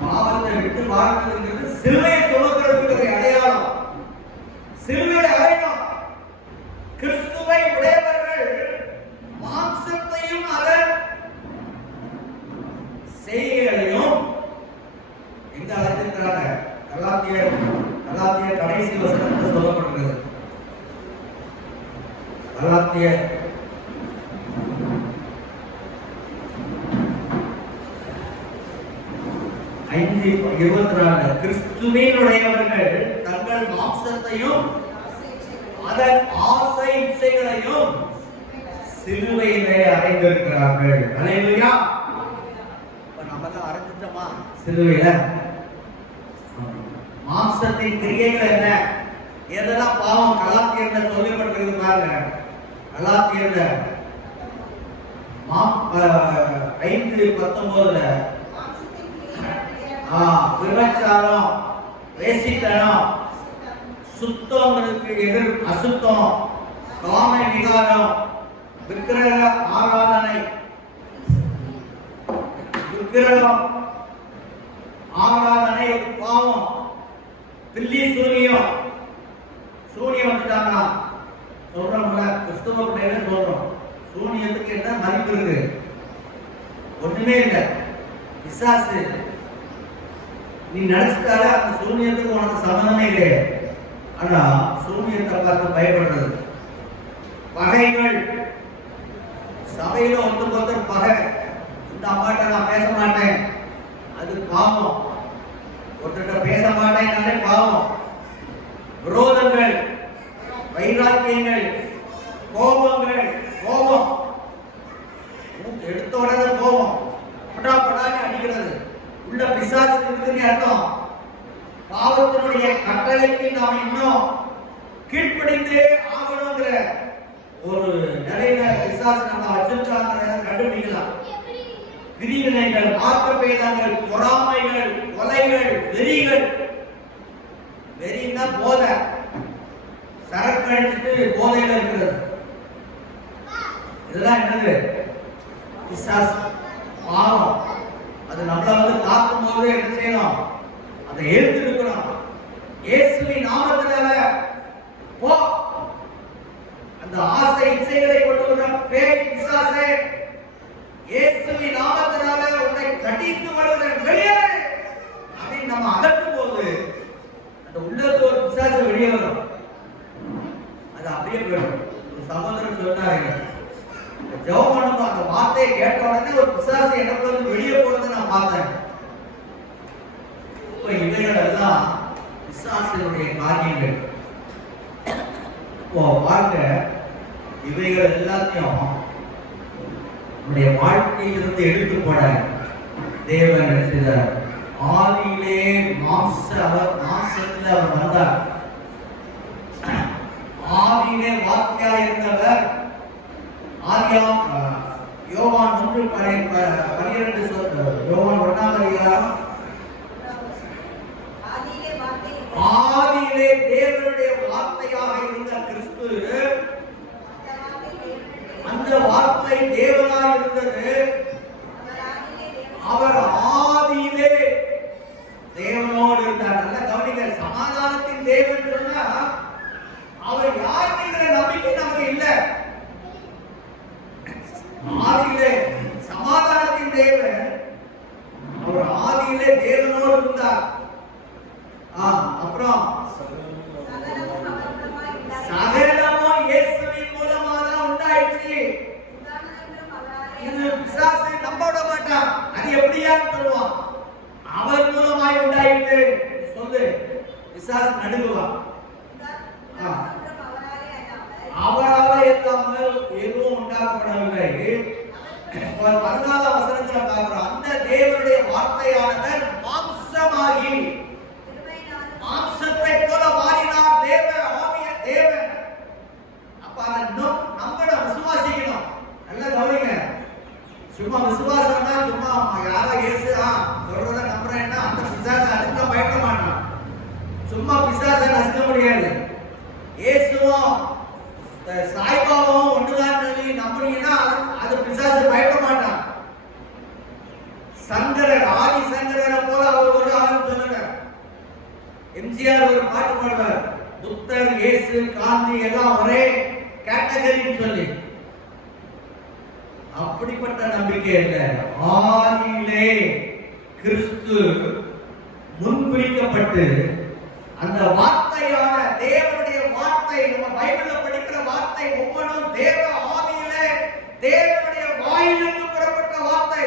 பாவத்தை விட்டு வாழ்வதற்கு சிலுவையை சுமக்கிறதுக்கு அடையாளம், சிலுவையை அடையாளம். கிறிஸ்துவை உடையவர்கள் மாம்சத்தையும் அதன் செய்கைகளையும் எங்க அழைத்திருக்கிறாங்க? கலாத்தியர் கடைசி வசனத்தில் சொல்லப்படுகிறது. கலாத்தியர் 5:24 கிறிஸ்துவினுடையவர்கள் தங்கள் மாம்சத்தையும் அதன் ஆசை இச்சைகளையும் சிலுவையிலே அறைந்திருக்கிறார்கள். அல்லேலூயா. நம்ம எல்லாம் அறைஞ்சிட்டோமா சிலுவையில? மாம்சத்தின் கிரியைகள் என்ன, எதெல்லாம் பாவம் கலாத்தியர்ல சொல்லப்பட்டிருக்கு பாருங்க. கலாத்தியர்ல 5:19 விபச்சாரம், வேசித்தனம், சுத்தம்ங்கிறதுக்கு எதிர் அசுத்தம், காம விகாரம், விக்கிரக ஆராதனை, விக்கிரகம் ஆராதனை ஒரு பாவம், பில்லி சூனியம். சூனியம் வந்துட்டாங்க சொல்றோம்ல, கிறிஸ்தவ பிள்ளைகளை சொல்றோம். சூனியத்துக்கு என்ன மதிப்பு இருக்கு? ஒண்ணுமே இல்லை. பிசாசு நீ நினைச்சிட்டாலே அந்த சூனியத்துக்கு உனக்கு சம்பந்தமே கிடையாது. ஆனா சூனியத்தை பார்த்து பயப்படுறது. பகைகள், சபையில ஒருத்தர் பகை. இந்த அம்மாட்ட நான் பேச மாட்டேன், அது பாவம். ஒருத்தர்கிட்ட பேச மாட்டேன்னாலே பாவம். விரோதங்கள், வைராக்கியங்கள், கோபங்கள். கோபம் எடுத்த உடனே கோபம் படாப்படான்னு அடிக்கிறது. உள்ள பிசாசு இருக்குன்னு அர்த்தம். பாவத்தினுடைய கட்டளைக்கு நாம் இன்னும் கீழ்ப்படிந்தே ஆகணுங்கிற ஒரு நிலையில பிசாசு நம்ம வச்சிருக்காங்கிறத கண்டுபிடிக்கலாம். பிரிவினைகள், ஆக்கப்பேதங்கள், பொறாமைகள், கொலைகள், வெறிகள். வெறின்னா போதை, சரக்கு அடிச்சுட்டு போதையில இருக்கிறது. இதெல்லாம் என்னது? பிசாசு, பாவம். அது நம்மள தாக்கும் போது என்ன செய்யணும்? அதை எழுத்து இருக்கணும். இயேசுவின் நாமத்தினால போ. அந்த ஆசை இச்சைகளை கொண்டு வர பேய் பிசாசே, இயேசுவின் நாமத்தினால உன்னை கடித்து வருகிற வெளியேறு அப்படின்னு நம்ம அகற்றும் போது அந்த உள்ளது ஒரு பிசாசு வெளியே வரும். அது அப்படியே போயிடும். ஒரு சகோதரன் சொன்னாரு, ஜெபம் பண்ணும்போது அந்த வார்த்தையை கேட்ட உடனே ஒரு பிசாசு எனக்குள்ள வெளியே போறதை நான் பார்த்தேன். இப்ப இவைகள் எல்லாம் பிசாசினுடைய காரியங்கள். இப்போ பாருங்க, இவைகள் எல்லாத்தையும் நம்முடைய வாழ்க்கையிலிருந்து எடுத்து போட தேவன் செய்தார். ஆதியிலே மாம்சத்தில் அவர் வந்தார். ஆதியிலே வார்த்தையா இருந்தவர். ஆதியாம் யோவான் 1:12 யோவான் 1:அதிகாரம். ஆதியிலே தேவனுடைய வார்த்தையாக இருந்த கிறிஸ்து, அந்த வார்த்தை தேவனாய் இருந்தது. அவர் ஆதியிலே தேவனோடு இருந்தார். நல்ல கவனிங்க, சமாதானத்தின் தேவன் சொன்னா அவர் யாருங்கிற நம்பிக்கை நமக்கு இல்லை. ஆதியிலே சமாதானத்தின் தேவன், அவர் ஆதியிலே தேவனோடு இருந்தார். அப்புறம் சகலமும் இயேசுவின் மூலமா தான் உண்டாயிடுச்சு. இது பிசாசு நம்ப விட மாட்டான். அது எப்படியான்னு சொல்லுவான். அவர் மூலமாய் உண்டாயிட்டு சொல்லு, பிசாசு நடுங்குவான். அவரால் இல்லாமல் எதுவும் உண்டாக்கப்படவில்லை. 14ஆம் வசனத்துல பார்க்கிறோம், அந்த தேவனுடைய வார்த்தையானவர் மாம்சமாகி மாம்சத்தை போல மாறினார். தேவன். அப்ப அதை நம்மள விசுவாசிக்கணும். நல்லா கவனிங்க. சும்மா விசுவாசம்னா சும்மா யாரோ இயேசு சொல்றத நம்புறேன்னா அந்த பிசாசை அதுக்கு பயப்பட மாட்டான். சும்மா பிசாசை நசுக்க முடியாது. இயேசுவும் சாய்பாபாவும் ஒன்றுதான் சொல்லி நம்புனீங்கன்னா அது பிசாசு பயப்பட மாட்டான். சங்கரர், ஆதி சங்கரரை போல அவர் ஒரு ஆள் சொன்னார். எம்ஜிஆர் ஒரு பாட்டு பாடுவார், புத்தர், இயேசு, காந்தி எல்லாம் ஒரே கேட்டகரின்னு சொல்லி. அப்படிப்பட்ட நம்பிக்கை இல்லை. ஆதியிலே கிறிஸ்து முன்குறிக்கப்பட்டு அந்த வார்த்தையான தேவனுடைய வார்த்தை, நம்ம பைபிள்ல படிக்கிற வார்த்தை ஒவ்வொன்றும் தேவ ஆவியிலே தேவனுடைய வாயிலிருந்து புறப்பட்ட வார்த்தை.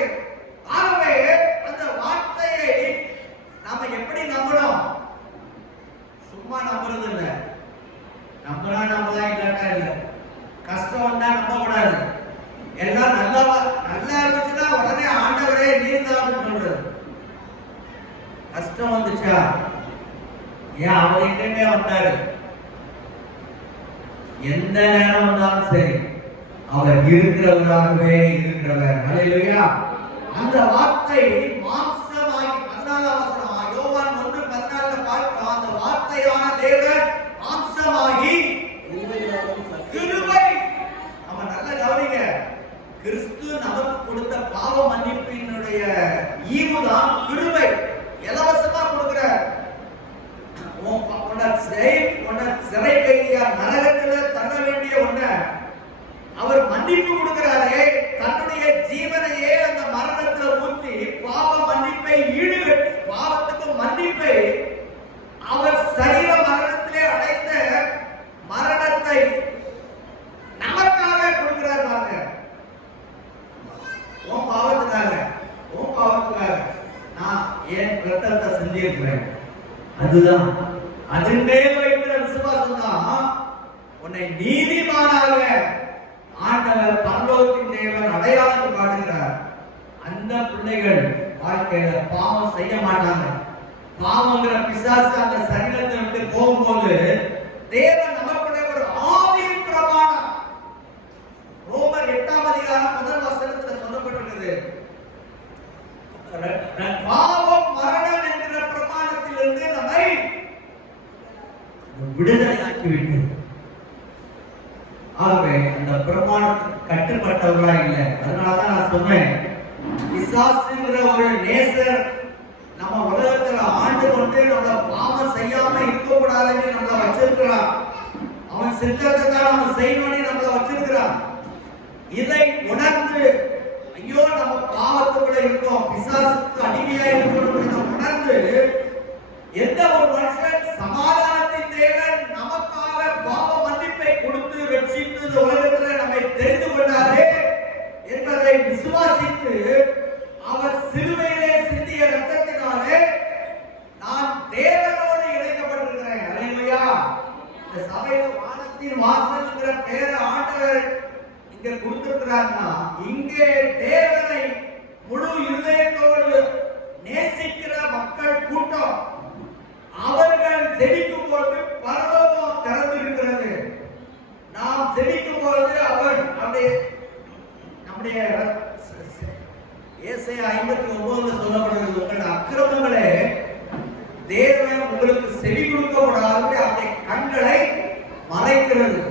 ஆகவே அந்த வார்த்தையை நாம எப்படி நம்பணும்? சும்மா நம்புறது இல்லை. நம்பினா நம்பலாம், இல்லாட்டா இல்லை. கஷ்டம் வந்தா நம்ப கூடாது. எல்லாம் நல்லா இருந்துச்சுன்னா உடனே ஆண்டவரே நீர் தான் சொல்றது. கஷ்டம் வந்துச்சா ஏன் அவர் எங்கேயுமே வந்தாரு. எந்த நேரம் வந்தாலும் சரி அவர் இருக்கிறவராகவே இருக்கிறவர். ஹல்லேலூயா. அந்த வார்த்தை மாம்சமாகி 14ஆம் வசனம் ஈவு தான் கிருபை. இலவசமா கொடுக்கிறார். சிறை கைதியா நரகத்துல தள்ள வேண்டிய ஒண்ண அவர் மன்னிப்பு கொடுக்கிறாரே, தன்னுடைய ஜீவனையே அந்த மரணத்துல ஊற்றி பாவ மன்னிப்பை ஈடுகட்டி, பாவத்துக்கு மன்னிப்பை அவர் சரீர மரணத்திலே அடைந்த மரணத்தை நமக்காக கொடுக்கிறார். பாருங்க, உன் பாவத்துக்காக நான் ஏன் ரத்தத்தை செஞ்சிருக்கிறேன். அதுதான் அதன் மேல் வைக்கிற விசுவாசம் தான் உன்னை நீதிமானாக ஆண்டவர் பரலோகத்தின் தேவன் அடையாளம் காட்டுகிறார். அந்த பிள்ளைகள் வாழ்க்கையில பாவம் செய்ய மாட்டாங்க. பாவங்கிற பிசாசு அந்த சரீரத்தை விட்டு போகும்போது தேவன் நமக்குடைய ஒரு ஆவியின் பிரமாணம், ரோமர் 8ஆம் அதிகாரம் 1 வசனத்துல சொல்லப்பட்டிருக்கிறது. பாவம் மரணம் என்கிற பிரமாணத்திலிருந்து நம்மை விடுதலையாக்கி விட்டது. ஆகவே அந்த பிரமாணத்துக்கு கட்டுப்பட்டவர்களா இல்லை. அதனாலதான் நான் சொன்னேன், பிசாசுங்கிற ஒரு நேசர் நம்ம உலகத்துல ஆண்டு கொண்டு நம்மள பாவம் செய்யாம இருக்கக்கூடாதுன்னு நம்மள வச்சிருக்கிறான். அவன் சித்தத்தை தான் நம்ம செய்யணும்னு நம்மள வச்சிருக்கிறான். இதை உணர்ந்து ஐயோ நம்ம பாவத்துக்குள்ள இருக்கோம், பிசாசுக்கு அடிமையா இருக்கணும் உணர்ந்து எந்த ஒரு மனுஷன் சமாதானத்தின் தேவன் நமக்காக பாவ மன்னிப்பை கொடுத்து ரட்சித்து உலகத்துல நம்மை தெரிந்து கொண்டாரே என்பதை விசுவாசித்து அவர் சிலுவையிலே சிந்திய ரத்தத்தினாலே நான் தேவனோடு இணைக்கப்பட்டிருக்கிறேன். அல்லேலூயா. இந்த சபையில வானத்தின் வாசல்ங்கிற பேரை ஆண்டவர் இங்க கொடுத்திருக்கிறார்னா, இங்கே தேவனை முழு இருதயத்தோடு நேசிக்கிற மக்கள் கூட்டம். அவர்கள் ஜெபிக்கும் போது பரலோகம் திறந்திருக்கிறது. நாம் ஜெபிக்கும் போது அவர் நம்முடைய ஏசாயா 59 சொல்லப்படுகிறது, உங்கள் அக்கிரமங்களே தேவன் உங்களுக்கு செவி கொடுக்கப்படாது, அவருடைய கண்களை மறைக்கிறது.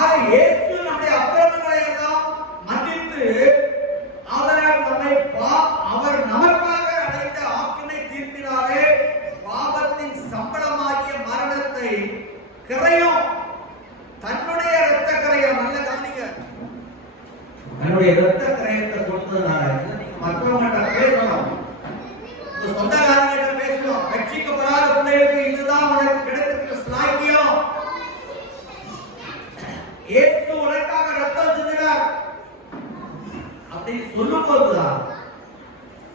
ஆக இயேசு நம்முடைய அக்கிரமங்களை எல்லாம் மன்னித்து அவர் நமக்காக அடைந்த ஆக்கினை தீர்ப்பினாலே பாவத்தின் சம்பளமாகிய மரணத்தை கிரயம் தன்னுடைய இரத்த கிரயம், நல்ல கவனிங்க, தன்னுடைய இரத்த கிரயத்தை கொடுத்ததுனால நீங்க மற்றவங்கள்ட்ட பேசணும், சொந்தக்காரங்கிட்ட பேசணும். ரட்சிக்கப்படாத பிள்ளைகளுக்கு இதுதான் உனக்கு கிடைத்திருக்கிற ஸ்லாக்கியம். இயேசு உனக்காக ரத்தம் சிந்தினார் அப்படின்னு சொல்லும் போதுதான்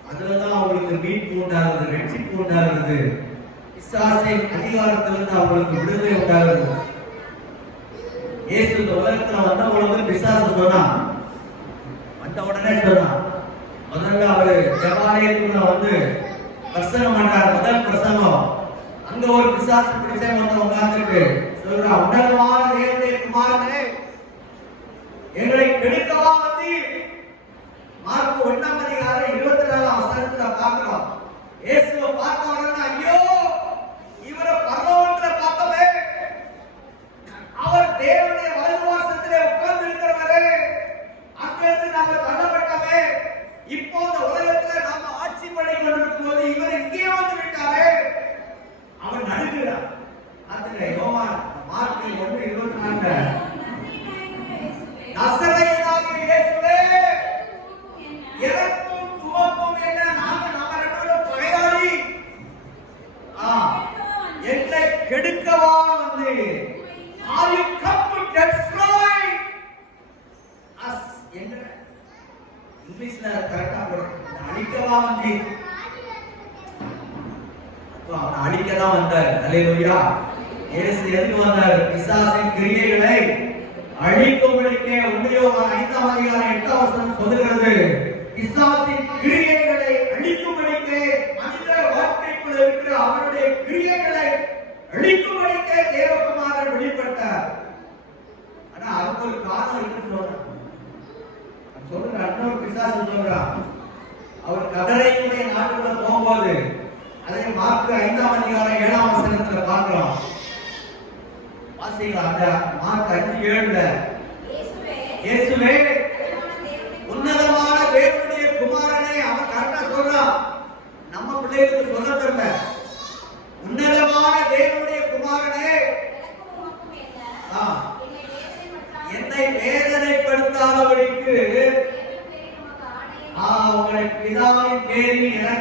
அதுலதான் அவங்களுக்கு மீட்பு உண்டாகிறது, ரட்சிப்பு உண்டாகிறது, பிசாசின் அதிகாரத்திலிருந்து அவங்களுக்கு விடுதலை உண்டாகிறது. இயேசு இந்த உலகத்துல வந்த பொழுது பிசாசு சொன்னான், வந்த உடனே சொன்னான், முதல்ல அவரு தேவாலயத்துக்குள்ள வந்து பிரசங்கம் பண்றார். முதல் பிரசங்கம் அங்க ஒரு பிசாசு பிடிச்சே வந்து உட்கார்ந்துட்டு சொல்றா, உன்னதமான தேவனுடைய குமாரனே எங்களை கெடுக்கவா வந்து. மார்க் 1ஆம் அதிகாரம் 24ஆம் வசனத்துல பார்க்கிறோம். இயேசுவை பார்த்த உடனே ஐயோ இவரை பரலோகத்துல பார்த்தோமே, அவர் தேவனுடைய வலது வாசத்திலே உட்கார்ந்து இருக்கிறவரே, அங்கிருந்து நாம தள்ளப்பட்டவே, இப்போ இந்த உலகத்துல நாம ஆட்சி பண்ணி கொண்டிருக்கும் போது இவர் இங்கே வந்து விட்டாரே, அவர் நடுகிறார். அதுல யோவான் மார்க் 1:24 நசரேயனாகிய இயேசுவே எனக்கும் உமக்கும் என்ன, நாம ரெண்டு பேரும் பகையாளி, என்னை கெடுக்கவா வந்து, are you come to destroy us? என்ன இங்கிலீஷ்ல கரெக்டா போடுங்க, அழிக்கவா வந்து, அவனை அழிக்கதான் வந்தார். அல்லேலூயா. இயேசு எதுக்கு வந்தார்? பிசாசின் கிரியைகளை அழிக்கும்படிக்கே. யோவான் 5ஆம் அதிகாரம் 8ஆம் வசனம் சொல்லுகிறது, பிசாசின் கிரியைகளை அழிக்கும்படிக்கே, மனித வாழ்க்கைக்குள்ள இருக்கிற அவருடைய கிரியைகளை அழிக்கும்படிக்கே தேவகுமாரன் வெளிப்பட்டார். ஆனா அதுக்கு ஒரு காரணம் இருக்குன்னு சொல்றான். இன்னொரு பிசாசு சொல்றான், அவர் கதரையுடைய நாட்டுக்குள்ள போகும்போது, அதை மார்க் 5ஆம் அதிகாரம் 7ஆம் வசனத்துல பார்க்கிறோம். வாசிக்கலாம். அந்த மார்க் 5:7 இயேசுவே உன்னதமான தேவனுடைய குமாரனே, அவன் கரெக்டா சொல்றான்,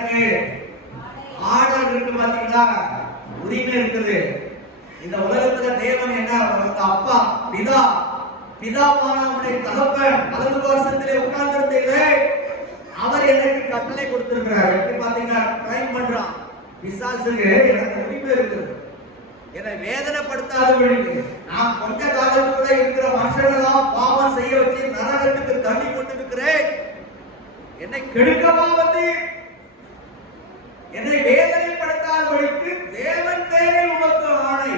எனக்கு ஆர்டர் இருக்கு, பாத்தீங்களா, உரிமை இருக்குது. இந்த உலகத்துல தேவன் என்ன, அப்பா பிதா, பிதாவான அவருடைய தகப்பன் வலது வருஷத்திலே உட்கார்ந்திருந்தீங்களே, அவர் எனக்கு கட்டளை கொடுத்திருக்கிறார். எப்படி பாத்தீங்கன்னா ட்ரைன் பண்றான். பிசாசுக்கு எனக்கு உரிமை இருக்குது, என்னை வேதனைப்படுத்தாதபடிக்கு. நான் கொஞ்ச காலத்துக்குள்ள இருக்கிற மனுஷனெல்லாம் பாவம் செய்ய வச்சு நரகத்துக்கு தள்ளி கொண்டிருக்கிறேன். என்னை கெடுக்கவா வந்து என்னை வேதனைப்படுத்தாதபடிக்கு தேவன் பேரில் உமக்கு ஆணை.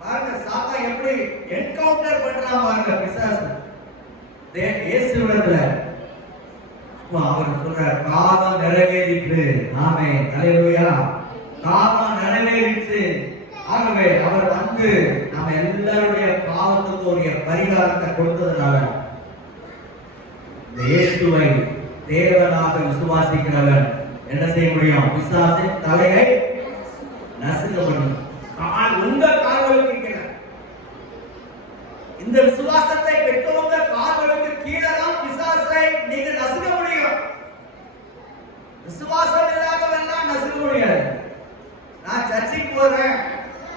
பாருங்க சாத்தா எப்படி என்கவுண்டர் பண்றான் பாருங்க பிசாசு இயேசுவிடத்துல. அவர் சொல்றார், காலம் நிறைவேறிற்று. ஆமென், ஹல்லேலூயா. காலம் நிறைவேறிற்று. ஆகவே அவர் வந்து நம்ம எல்லாருடைய பாவத்துக்கு ஒரு பரிகாரத்தை கொடுத்ததுனால இயேசுவை தேவனாக விசுவாசிக்கிறவன் என்ன செய்ய முடியும்? பிசாசின் தலையை நசுக்க முடியும். உங்க கால்களுக்கு கீழே, இந்த விசுவாசத்தை பெற்றவங்க கால்களுக்கு கீழே தான் பிசாசை நீங்க நசுக்க முடியும். விசுவாசம் இல்லாதவன் நசுக்க முடியாது. நான் சர்ச்சைக்கு போறேன்,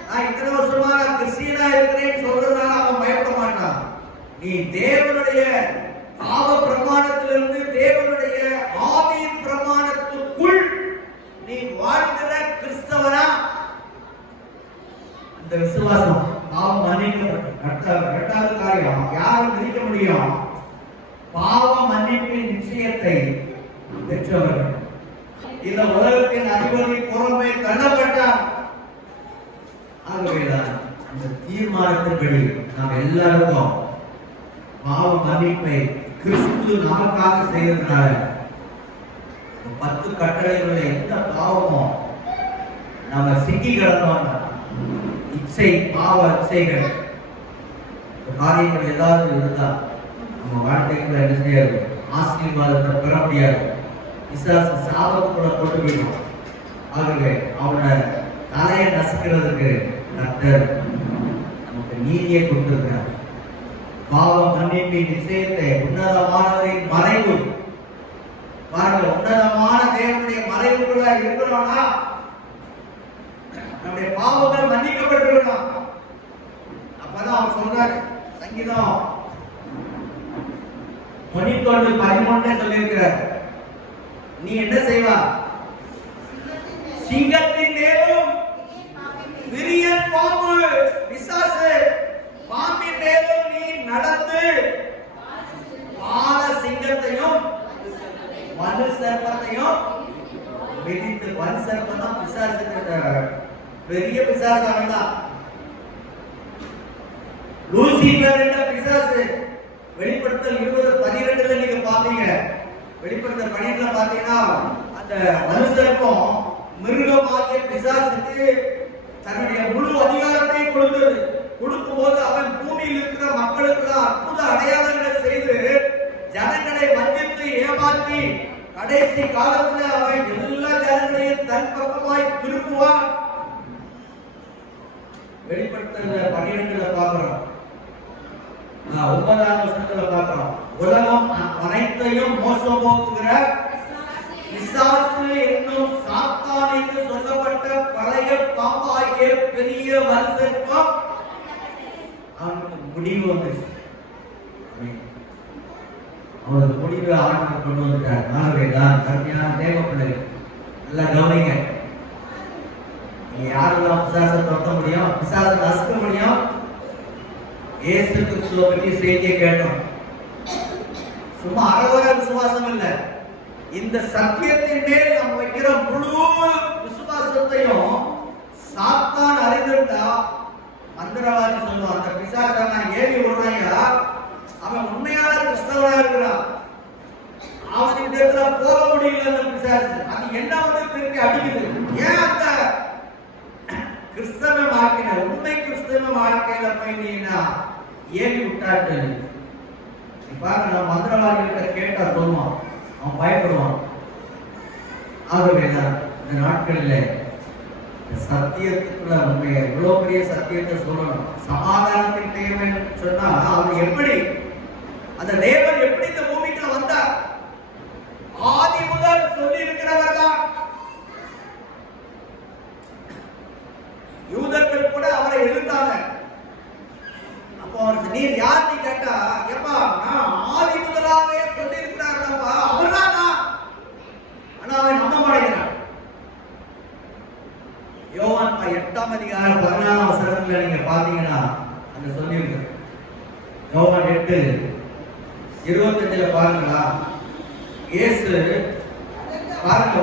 நான் இத்தனை வருஷமா நான் கிறிஸ்டியனா இருக்கிறேன்னு சொல்றதுனால அவன் பயப்பட மாட்டான். நீ தேவனுடைய பாவ பிரமாணத்திலிருந்து தேவனுடைய ஆவியின் பிரமாணத்துக்குள் நீ வாழ்கிற கிறிஸ்தவனா, அந்த விசுவாசம் பாவம் மன்னிக்கப்பட்ட இரண்டாவது காரியம் யாரும் மன்னிக்க முடியும்? பாவ மன்னிப்பின் நிச்சயத்தை பெற்றவர்கள். இந்த உலகத்தின் அதிபதி புறமே தள்ளப்பட்டார். ஆகவேதான் அந்த தீர்மானத்தின்படி நாம் எல்லாருக்கும் பாவ மன்னிப்பை கிறிஸ்து நமக்காக செய்ததுனால 10 கட்டளைகளை எந்த பாவமும் நம்ம சிக்கி கிடந்தோம். இச்சை, பாவ இச்சைகள் காரியங்கள் ஏதாவது இருந்தா நம்ம வாழ்க்கைக்குள்ள என்ன செய்யாது? ஆசீர்வாதத்தை பெற முடியாது. பிசாசு சாபத்துக்குள்ள கொண்டு போயிடும். ஆகவே அவனை தலையை நசுக்கிறதுக்கு கர்த்தர் நமக்கு நீதியை கொடுத்திருக்கிறார். பாவ மன்னிப்பின் நிச்சயத்தை உன்னதமானவரின் மறைவு. பாருங்க, உன்னதமான தேவனுடைய மறைவுக்குள்ள இருக்கிறோம்னா நம்முடைய பாவங்கள் மன்னிக்கப்பட்டிருக்கணும். அப்பதான் அவர் சொல்றாரு, சங்கீதம் 91:13 சொல்லியிருக்கிறார், நீ என்ன செய்வா? சிங்கத்தின் மேலும் விரியன் பாம்பு பிசாசு பாம்பின் மேலும் நீ நடந்து பால சிங்கத்தையும் வலு சர்ப்பத்தையும் மிதித்து. வலு சர்ப்பம் தான் பிசாசு, பெரிய பிசாசு அவன் தான். லூசிபர் என்ற பிசாசு வெளிப்படுத்தல் 20:12 நீங்க பாத்தீங்க. வெளிப்படுத்தல் 12 பாத்தீங்கன்னா அந்த வலு சர்ப்பம் மிருகமாகிய பிசாசுக்கு தன்னுடைய முழு அதிகாரத்தை கொடுத்தது. கொடுக்கும் போது அவன் பூமியில் இருக்கிற மக்களுக்கு அற்புத அடையாளங்களை செய்து ஜனங்களை வஞ்சித்து ஏமாற்றி கடைசி காலத்துல அவன் எல்லா ஜனங்களையும் தன் பக்கமாய் திருப்புவான். வெளிப்படுத்தல் 12 பார்க்கிறோம், 9ஆம் வசனத்துல பார்க்கிறோம், உலகம் அனைத்தையும் மோசம் போக்குகிற பிசாசு என்னும் சாத்தான் என்று சொல்லப்பட்ட பழைய பாம்பாகிய பெரிய வலுசர்ப்பம் அவனுக்கு முடிவு வந்துச்சு. அவனுக்கு முடிவு ஆண்டவர் கொண்டு வந்துட்டார். ஆகவேதான் கருமையான தேவ பிள்ளைகள் நல்லா கவனிங்க. நீ யாரெல்லாம் பிசாசை துரத்த முடியும், பிசாசை நசுக்க முடியும்? இயேசு கிறிஸ்துவை பற்றி செய்தியை கேட்டோம். சும்மா அறவர விசுவாசம் இல்லை, இந்த சத்தியத்தின் மேல் நம்ம வைக்கிற முழு விசுவாசத்தையும் சாத்தான் அறிந்திருந்தா மந்திரவாதி சொல்லுவான், அந்த பிசாசான ஏவி விடுறாங்க, அவன் உண்மையான கிறிஸ்தவனா இருக்கிறான், அவன் இடத்துல போக முடியல. அந்த பிசாசு அது என்ன வந்து திருப்பி அடிக்குது. ஏன் அந்த கிறிஸ்தவ வாழ்க்கையில, உண்மை கிறிஸ்தவ வாழ்க்கையில போய் நீனா ஏவி விட்டாட்டு பாருங்க. நம்ம மந்திரவாதிகிட்ட கேட்டா சொல்லுவான், அவன் பயப்படுவான். ஆகவேதான் இந்த நாட்களில் சத்தியத்துக்குள்ள உண்மையை, இவ்வளவு பெரிய சத்தியத்தை சொல்லணும். சமாதானத்தின் தேவன் சொன்னா அவர் எப்படி, அந்த தேவன் எப்படி இந்த பூமிக்குள்ள வந்தார்? ஆதி முதல் சொல்லி இருக்கிறவர் தான் யோவான் 8ஆம் அதிகாரம் 14ஆம் வசனத்துல நீங்க பாத்தீங்கன்னா அங்க சொல்லியிருக்கு. யோவான் 8:25 பாருங்களா, இயேசு பாருங்க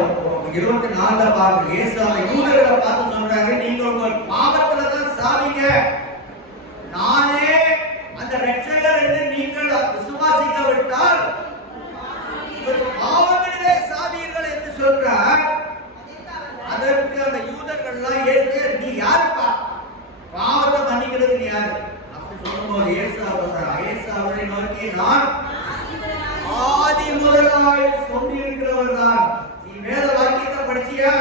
24 பாருங்க, இயேசு அந்த யூதர்களை பார்த்து சொல்றாரு, நீங்க உங்கள் பாவத்துல தான் சாவீங்க, நானே அந்த இரட்சகர் என்று நீங்கள் விசுவாசிக்காவிட்டால் பாவங்களிலே சாவீர்கள் என்று சொல்றார். அதற்கு அந்த யூதர்கள்லாம் இயேசு நீ யாருப்பா, பாவத்தை மன்னிக்கிறது நீ யாரு அப்படி சொல்லும்போது இயேசு அவரை நோக்கி நான் ஆதி முதலாய் சொல்லியிருக்கிறவர் தான். நீ வேத வாக்கியத்தை படிச்சியா?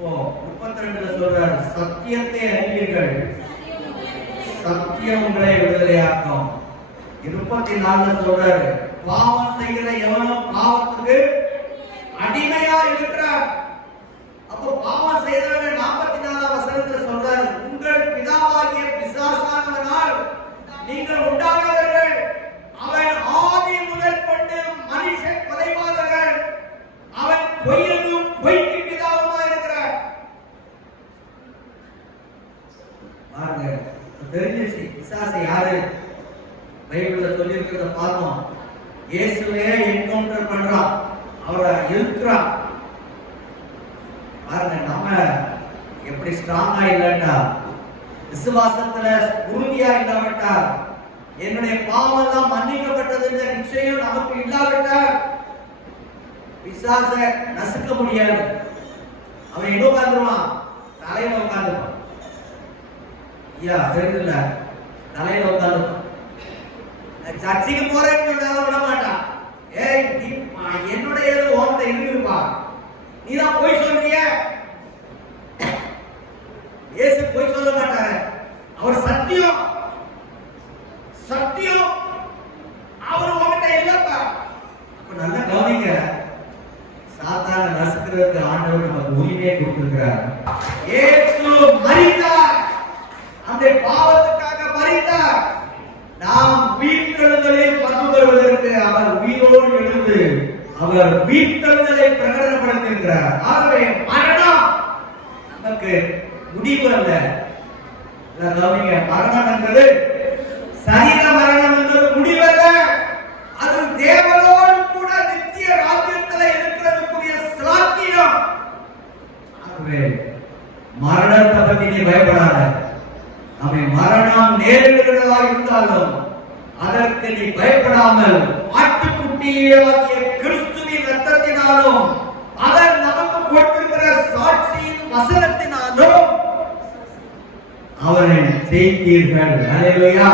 ஓ 32 சொல்றாரு, சத்தியத்தை அறிவீர்கள், சத்தியம் உங்களை விடுதலையாக்கும். 34 சொல்றாரு, பாவம் செய்கிற எவனும் பாவத்துக்கு அடிமையா இருக்கிறார். அப்போ பாவம் செய்தவர்கள் 44ஆம் வசனத்துல சொல்றாரு, உங்கள் பிதாவாகிய பிசாசானவனால் நீங்கள் உண்டானவர்கள், அவன் ஆதி முதல் கொண்டு மனுஷன் கொலைபாதகன், அவன் பொய்யனும் பொய்க்கு பிதாவுமா இருக்கிறார். பாருங்க, தெரிஞ்சிச்சு பிசாசு யாரு. பைபிள்ல சொல்லி இருக்கிறத பார்த்தோம். இயேசுவே என்கவுண்டர் பண்றான், அவரை எதிர்க்கிறான். பாருங்க, நம்ம எப்படி ஸ்ட்ராங்கா இல்லைன்னா, விசுவாசத்துல உறுதியா இல்லாவிட்டால், என்னுடைய பாவம் எல்லாம் மன்னிக்கப்பட்டது என்ற நிச்சயம் நமக்கு இல்லாவிட்டால் பிசாசை நசுக்க முடியாது. அவன் எங்க உட்கார்ந்துருவான்? தலையில உட்கார்ந்துருவான். ஐயா தெரியுதுல்ல, தலையில உட்கார்ந்துருவான். சர்ச்சைக்கு போறேன்னு சொன்னாலும் விட மாட்டான். ஏய் என்னுடைய ஓட்ட இருக்குப்பா, நீதான் போய் சொல்றிய. இயேசு போய் சொல்ல மாட்டாரு, அவர் சத்தியம் சத்தியம், அவர் உங்ககிட்ட இல்லப்பா. அப்ப நல்லா கவனிங்க, சாத்தான நசுக்கிறதுக்கு ஆண்டவர் நமக்கு உரிமையை கொடுத்திருக்கிறார். இயேசு மரித்தார், அந்த பாவத்துக்காக மரித்தார். நாம் உயிர்த்தெழுதலில் பங்கு பெறுவதற்கு அவர் உயிரோடு எழுந்து அவர் உயிர்த்தெழுதலை பிரகடனப்படுத்தியிருக்கிறார். ஆகவே மரணம் நமக்கு முடிவு அல்ல. கவனிங்க, மரணம் என்பது சரீர மரணம் என்பது முடிவல்ல, அது தேவனோடு கூட நித்திய ராஜ்யத்தில் இருக்கிறதுக்குரிய சாத்தியம். ஆகவே மரணத்தை பத்தி நீ பயப்படாத. அவன் மரணம் நேரிடுகிறதா இருந்தாலும் அதற்கு நீ பயப்படாமல் ஆட்டுக்குட்டியாகிய கிறிஸ்துவின் ரத்தத்தினாலும் அவர் நமக்கு கொடுத்திருக்கிற சாட்சியின் வசனத்தினாலும் அவரை செய்தீர்கள். அல்லேலூயா.